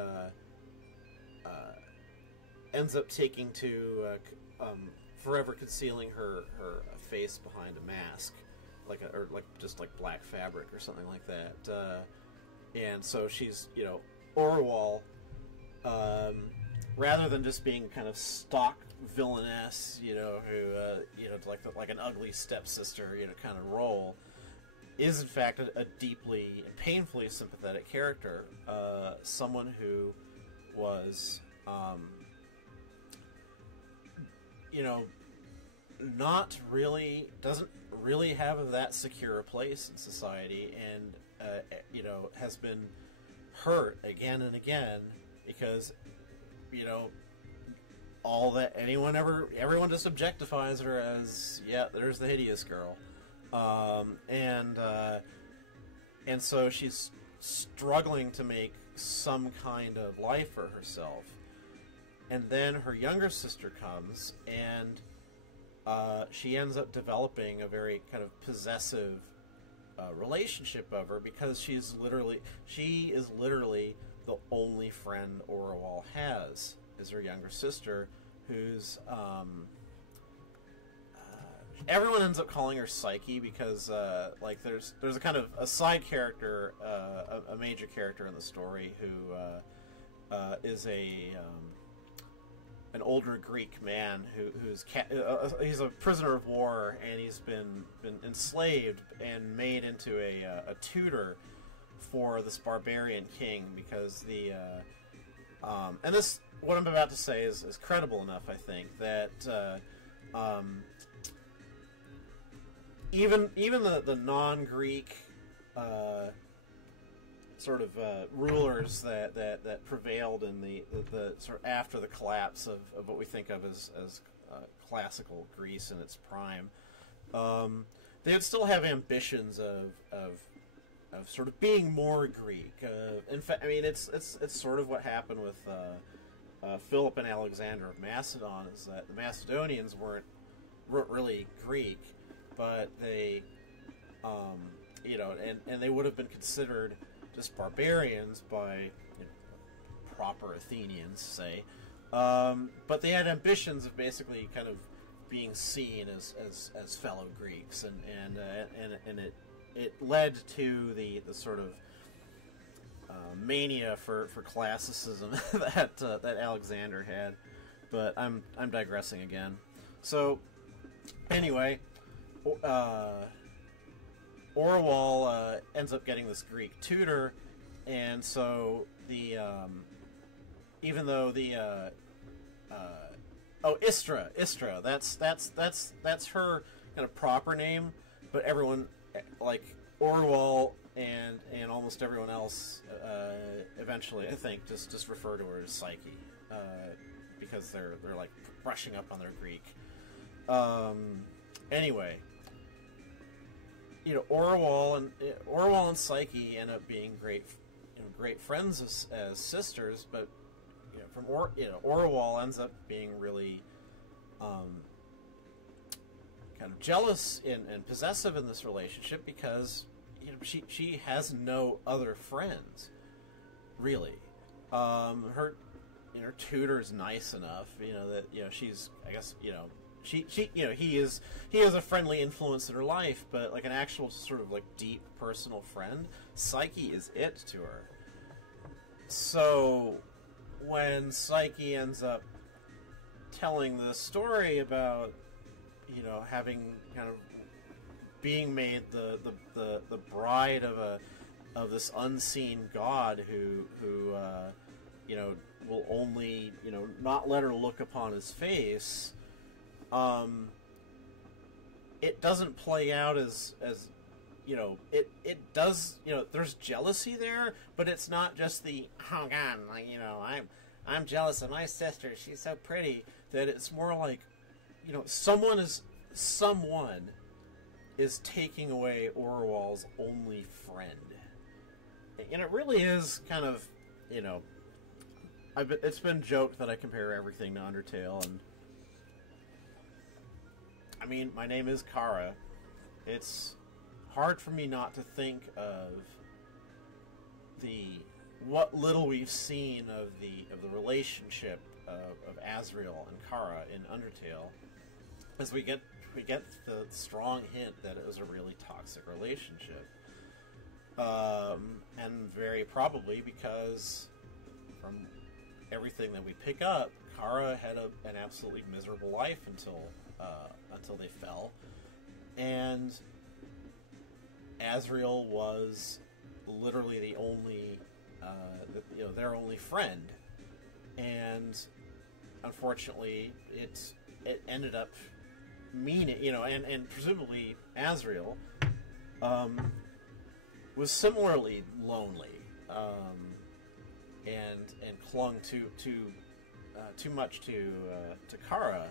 ends up taking to forever concealing her face behind a mask, like just like black fabric or something like that. And so she's, Orwell, rather than just being kind of stock villainess, who like an ugly stepsister, kind of role, is in fact a deeply, painfully sympathetic character. Someone who was, doesn't really have that secure a place in society, and has been hurt again and again because, all that everyone just objectifies her as, yeah, there's the hideous girl. And so she's struggling to make some kind of life for herself. And then her younger sister comes, and she ends up developing a very kind of possessive relationship of her, because she is literally the only friend Orwell has, is her younger sister, who's everyone ends up calling her Psyche, because there's a kind of a side character, a major character in the story, who is an older Greek man he's a prisoner of war, and he's been enslaved and made into a tutor for this barbarian king, because and this, what I'm about to say is credible enough, I think, that even the non-Greek sort of rulers that prevailed in the sort of after the collapse of what we think of as classical Greece in its prime, they would still have ambitions of sort of being more Greek. In fact, I mean, it's sort of what happened with Philip and Alexander of Macedon, is that the Macedonians weren't really Greek, but they, and they would have been considered just barbarians by proper Athenians, say, but they had ambitions of basically kind of being seen as fellow Greeks, and it led to the sort of mania for classicism that Alexander had. But I'm digressing again. So anyway, Orwell ends up getting this Greek tutor, and so even though Istra, that's her kind of proper name, but everyone, like Orwell and almost everyone else, eventually, I think, just refer to her as Psyche, because they're like brushing up on their Greek. Anyway, Orwell and Psyche end up being great friends as sisters, but Orwell ends up being really kind of jealous and possessive in this relationship, because she has no other friends, really. Her tutor's nice enough, that she's, I guess, he is a friendly influence in her life, but like an actual sort of like deep personal friend, Psyche is it to her. So when Psyche ends up telling the story about having kind of being made the bride of this unseen god who will only not let her look upon his face, it doesn't play out as it does. There's jealousy there, but it's not just the, oh god, I'm jealous of my sister, she's so pretty. That it's more like someone is taking away Orwell's only friend, and it really is kind of it's been joked that I compare everything to Undertale, and I mean, my name is Kara. It's hard for me not to think of what little we've seen of the relationship of Azrael and Kara in Undertale, as we get the strong hint that it was a really toxic relationship, and very probably because from everything that we pick up, Kara had an absolutely miserable life until they fell, and Azrael was literally the only, their only friend, and unfortunately, it ended up meaning, and presumably Azrael was similarly lonely, and clung too much to Kara,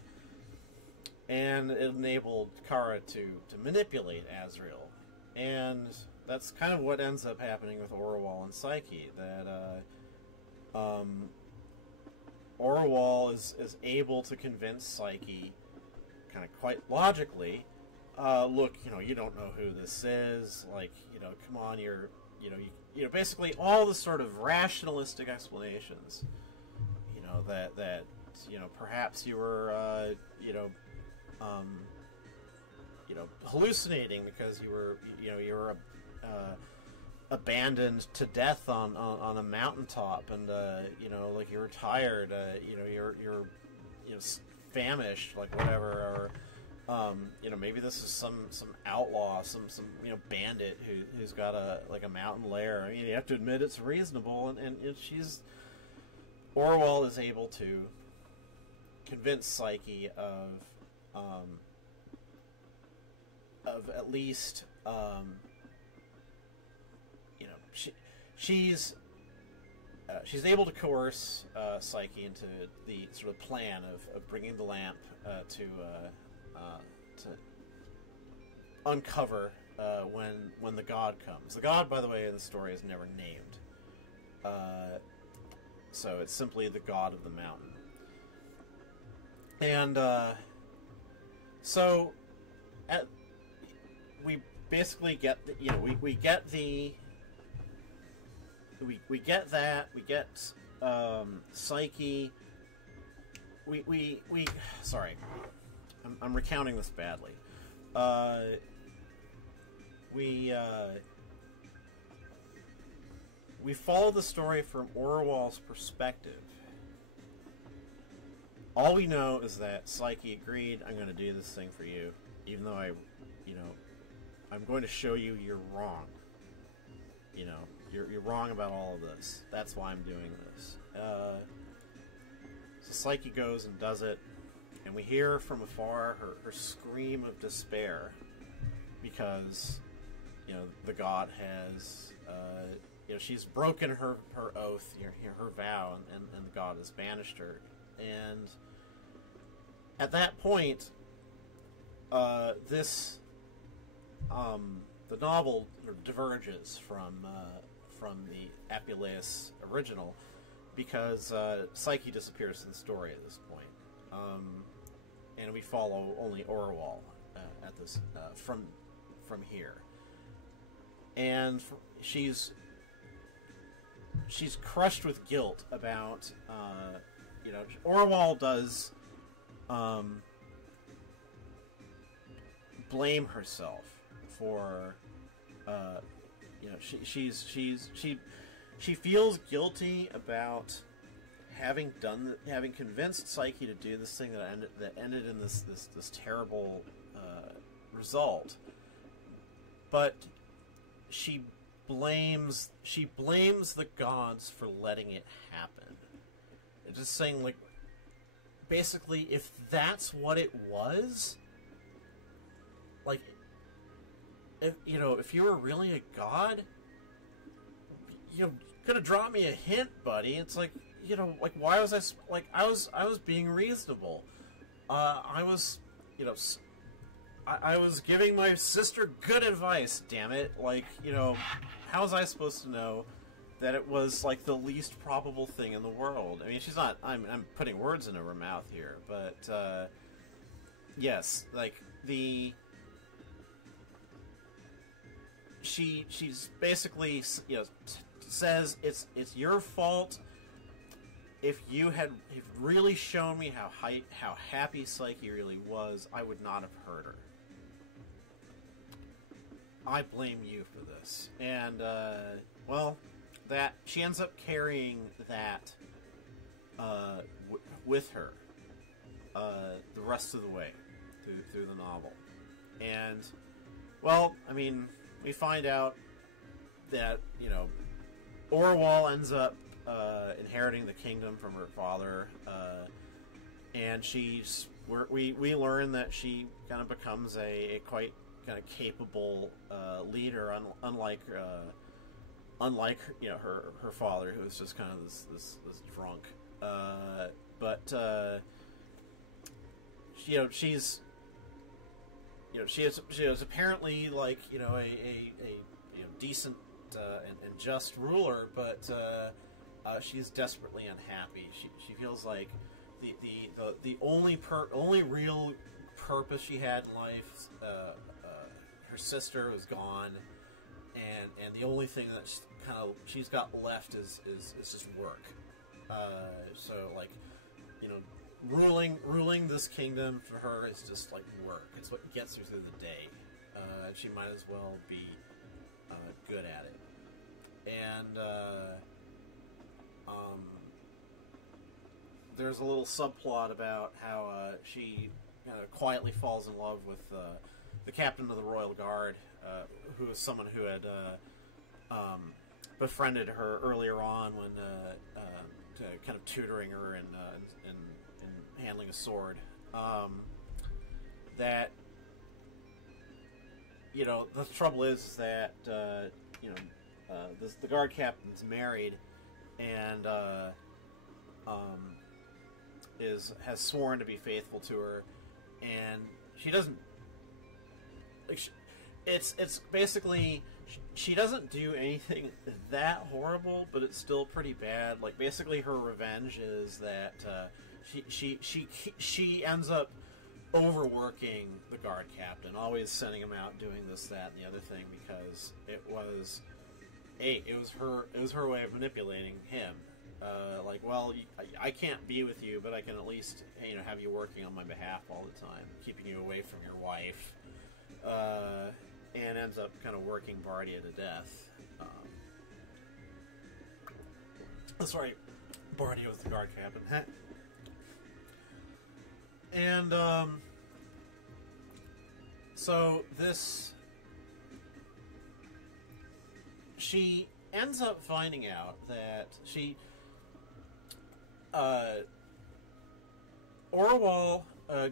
and it enabled Kara to manipulate Azrael. And that's kind of what ends up happening with Orwal and Psyche, that Orwal is able to convince Psyche, kind of quite logically, look, you don't know who this is, like, come on, you're, basically all the sort of rationalistic explanations, that perhaps you were, hallucinating because you were abandoned to death on a mountaintop, and like you were tired, you're famished, like whatever, or maybe this is some outlaw, some bandit who's got a mountain lair. I mean, you have to admit it's reasonable, and Orwell is able to convince Psyche of at least, she's able to coerce Psyche into the sort of plan of bringing the lamp to uncover when the god comes. The god, by the way, in the story is never named, so it's simply the god of the mountain. And so we basically get we get Psyche. Sorry, I'm recounting this badly. We follow the story from Orwell's perspective. All we know is that Psyche agreed, I'm going to do this thing for you, even though I'm going to show you you're wrong. You're wrong about all of this. That's why I'm doing this. So Psyche goes and does it, and we hear from afar her scream of despair because, the god has, she's broken her oath, her vow, and the god has banished her. And at that point, the novel diverges from the Apuleius original, because Psyche disappears in the story at this point, and we follow only Orwell at this from here, and she's crushed with guilt about Orwell does blame herself for she feels guilty about having convinced Psyche to do this thing that ended in this terrible result, but she blames the gods for letting it happen. It's just saying, like, basically, if that's what it was, like, if you were really a god, could have drawn me a hint, buddy. It's like, why was I was being reasonable. I was giving my sister good advice, damn it. Like, how was I supposed to know that it was, like, the least probable thing in the world? I mean, she's not, I'm putting words into her mouth here, but, yes, like, the she's basically, you know, says it's your fault. If you had really shown me how happy Psyche really was, I would not have hurt her. I blame you for this. And well, that she ends up carrying that with her the rest of the way through the novel. And well, I mean, we find out that, you know, Orwell ends up inheriting the kingdom from her father, and we learn that she kind of becomes a quite kind of capable leader, unlike you know, her father, who was just kind of this drunk. You know, she is apparently, like, you know, a you know, decent and just ruler, but she's desperately unhappy. She feels like the only real purpose she had in life, her sister was gone, and the only thing that she's got left is just work. So, like, you know, ruling this kingdom for her is just like work. It's what gets her through the day. She might as well be good at it. And there's a little subplot about how she quietly falls in love with the captain of the Royal Guard, who was someone who had befriended her earlier on when kind of tutoring her in handling a sword. That, you know, the trouble is that you know, the guard captain's married, and has sworn to be faithful to her, and she doesn't. Like, it's basically, she doesn't do anything that horrible, but it's still pretty bad. Like, basically, her revenge is that she ends up overworking the guard captain, always sending him out doing this, that, and the other thing, because it was her way of manipulating him. Like, well, I can't be with you, but I can at least, you know, have you working on my behalf all the time, keeping you away from your wife, and ends up kind of working Bardia to death. That's right, Bardia was the guard captain. And so she ends up finding out that Orwell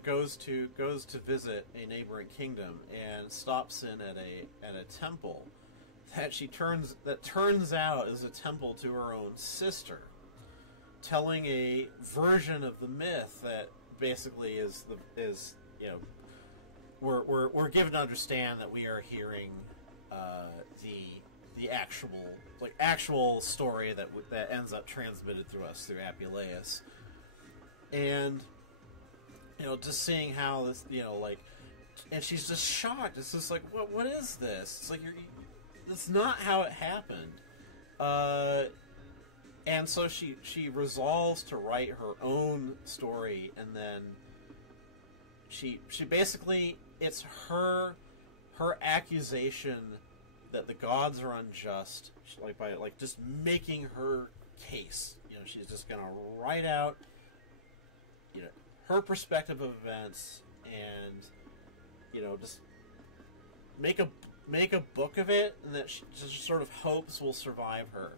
goes to visit a neighboring kingdom and stops in at a temple that turns out is a temple to her own sister, telling a version of the myth that basically is you know, we're given to understand that we are hearing the actual story that ends up transmitted through us through Apuleius. And, you know, just seeing how this, you know, like, and she's just shocked. It's just like, what is this? It's like, that's not how it happened. And so she resolves to write her own story, and then she basically, it's her accusation that the gods are unjust, by just making her case. You know, she's just gonna write out, you know, her perspective of events, and, you know, just make a book of it, and that she just sort of hopes will survive her.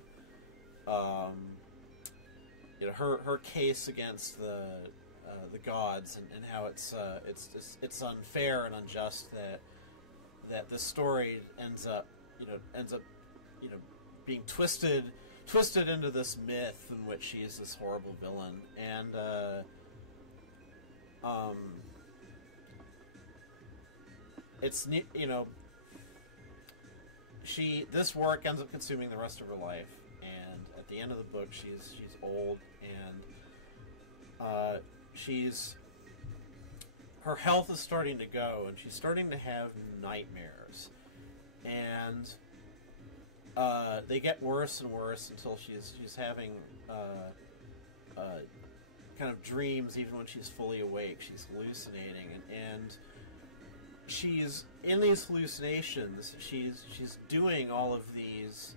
You know, her case against the gods, and how it's unfair and unjust that this story ends up being twisted into this myth in which she is this horrible villain. And it's, you know, this work ends up consuming the rest of her life, and at the end of the book she's old, and her health is starting to go, and she's starting to have nightmares, and they get worse and worse until she's having kind of dreams even when she's fully awake. She's hallucinating, and she's in these hallucinations. She's doing all of these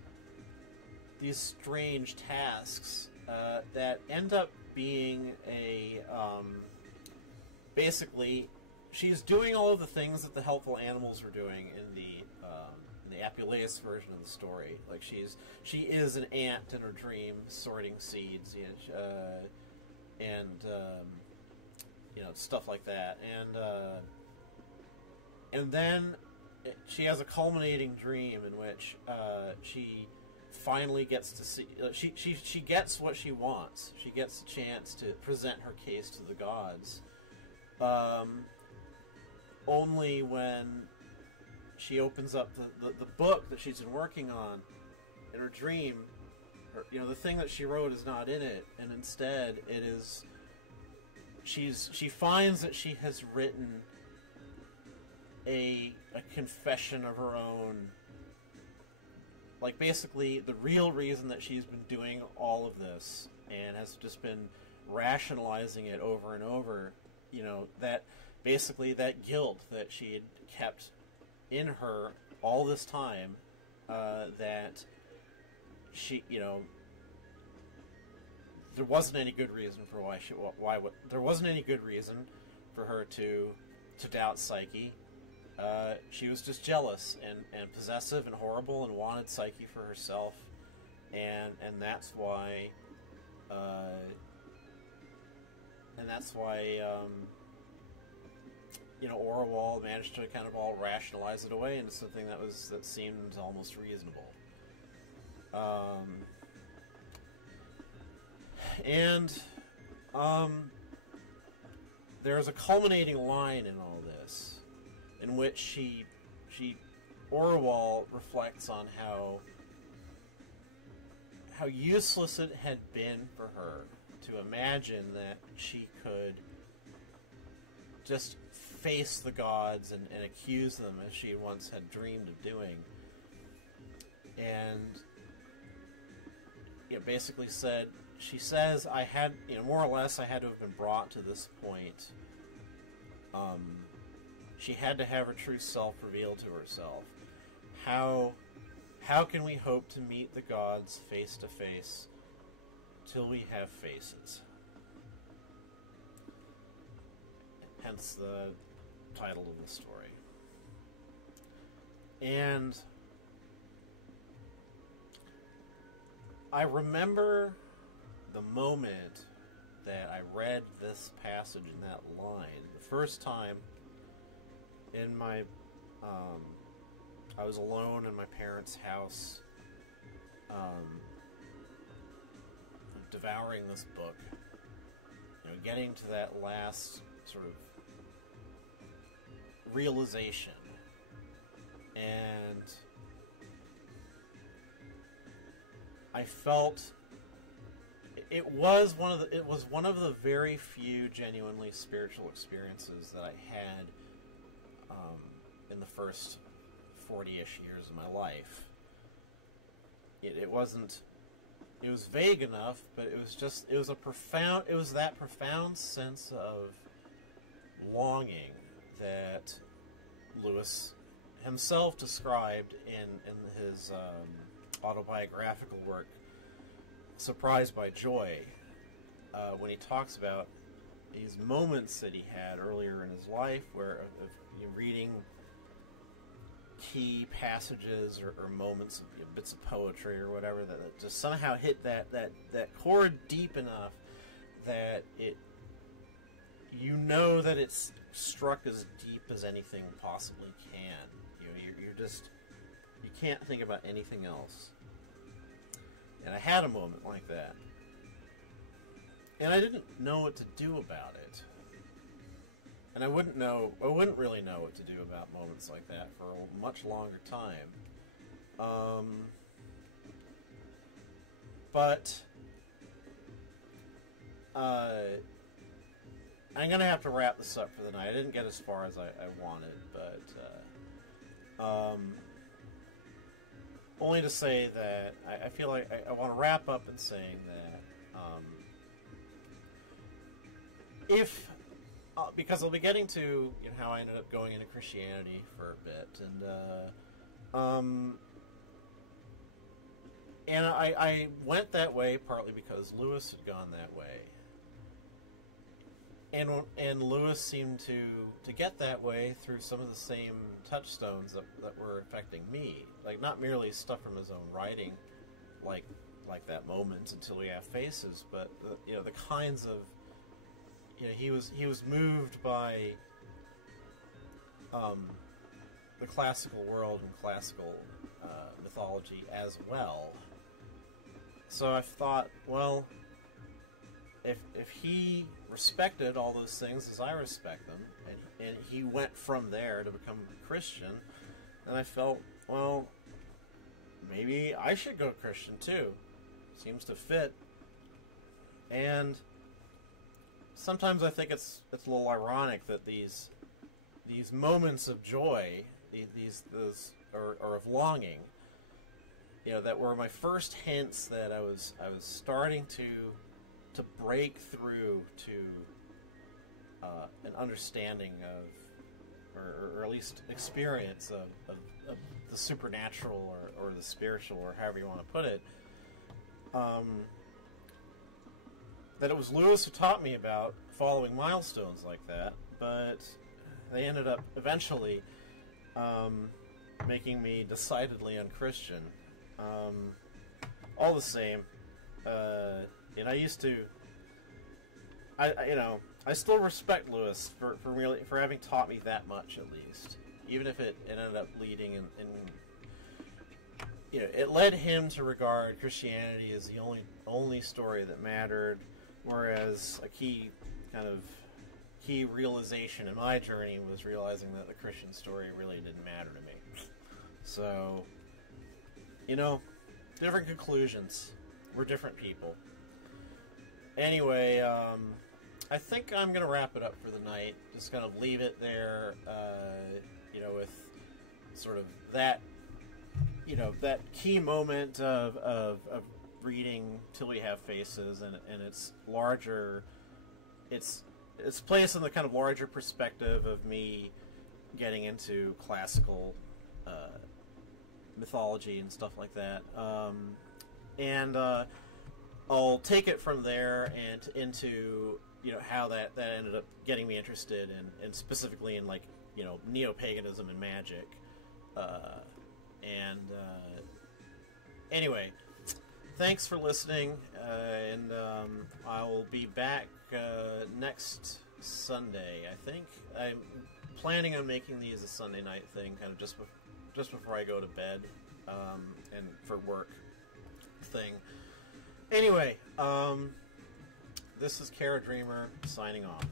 strange tasks that end up being basically, she's doing all of the things that the helpful animals were doing in the Apuleius version of the story. Like she is an ant in her dream, sorting seeds, and stuff like that. And then she has a culminating dream in which she finally gets to see. She gets what she wants. She gets a chance to present her case to the gods. Only when she opens up the book that she's been working on in her dream, the thing that she wrote is not in it, and instead it is. She finds that she has written a confession of her own. Like, basically, the real reason that she's been doing all of this and has just been rationalizing it over and over, that basically that guilt that she had kept in her all this time, that she, there wasn't any good reason for there wasn't any good reason for her to doubt Psyche. She was just jealous and possessive and horrible and wanted Psyche for herself, and that's why Orual managed to kind of all rationalize it away into something that seemed almost reasonable. There's a culminating line in all this, in which Orual reflects on how useless it had been for her to imagine that she could just face the gods and accuse them as she once had dreamed of doing. And basically she says, I had, more or less, I had to have been brought to this point. She had to have her true self revealed to herself. How can we hope to meet the gods face to face till we have faces? Hence the title of the story. And I remember the moment that I read this passage in that line. The first time in my, I was alone in my parents' house, devouring this book, getting to that last sort of realization, and I felt it was one of the very few genuinely spiritual experiences that I had in the first 40-ish years of my life. It wasn't. It was vague enough, but it was that profound sense of longing that Lewis himself described in his autobiographical work, Surprised by Joy, when he talks about these moments that he had earlier in his life where of reading key passages or moments of bits of poetry or whatever that just somehow hit that chord deep enough that that it's struck as deep as anything possibly can. You can't think about anything else. And I had a moment like that. And I didn't know what to do about it. And I wouldn't really know what to do about moments like that for a much longer time. I'm going to have to wrap this up for the night. I didn't get as far as I wanted, but only to say that I feel like I want to wrap up in saying that if because I'll be getting to how I ended up going into Christianity for a bit, and I went that way partly because Lewis had gone that way, and Lewis seemed to get that way through some of the same touchstones that were affecting me, like not merely stuff from his own writing, like that moment until we have faces, but the kinds of he was moved by the classical world and classical mythology as well. So I thought, well, if he respected all those things as I respect them, and he went from there to become a Christian, then I felt, well, maybe I should go Christian too. Seems to fit. And sometimes I think it's a little ironic that these moments of joy, those or of longing, that were my first hints that I was starting to break through to an understanding of, or at least experience of the supernatural or the spiritual, or however you want to put it. That it was Lewis who taught me about following milestones like that, but they ended up eventually making me decidedly unchristian. All the same, and I used to, I still respect Lewis for having taught me that much, at least, even if it ended up leading in it led him to regard Christianity as the only story that mattered, whereas a key realization in my journey was realizing that the Christian story really didn't matter to me. So, different conclusions. We're different people. Anyway, I think I'm going to wrap it up for the night. Just kind of leave it there, with sort of that, that key moment of reading Till We Have Faces, and its larger, its place in the kind of larger perspective of me getting into classical mythology and stuff like that. And I'll take it from there and into how that ended up getting me interested in specifically in neo-paganism and magic. Anyway, thanks for listening, and I will be back next Sunday, I think. I'm planning on making these a Sunday night thing, kind of just before I go to bed, and for work thing. Anyway, this is Kara Dreamer signing off.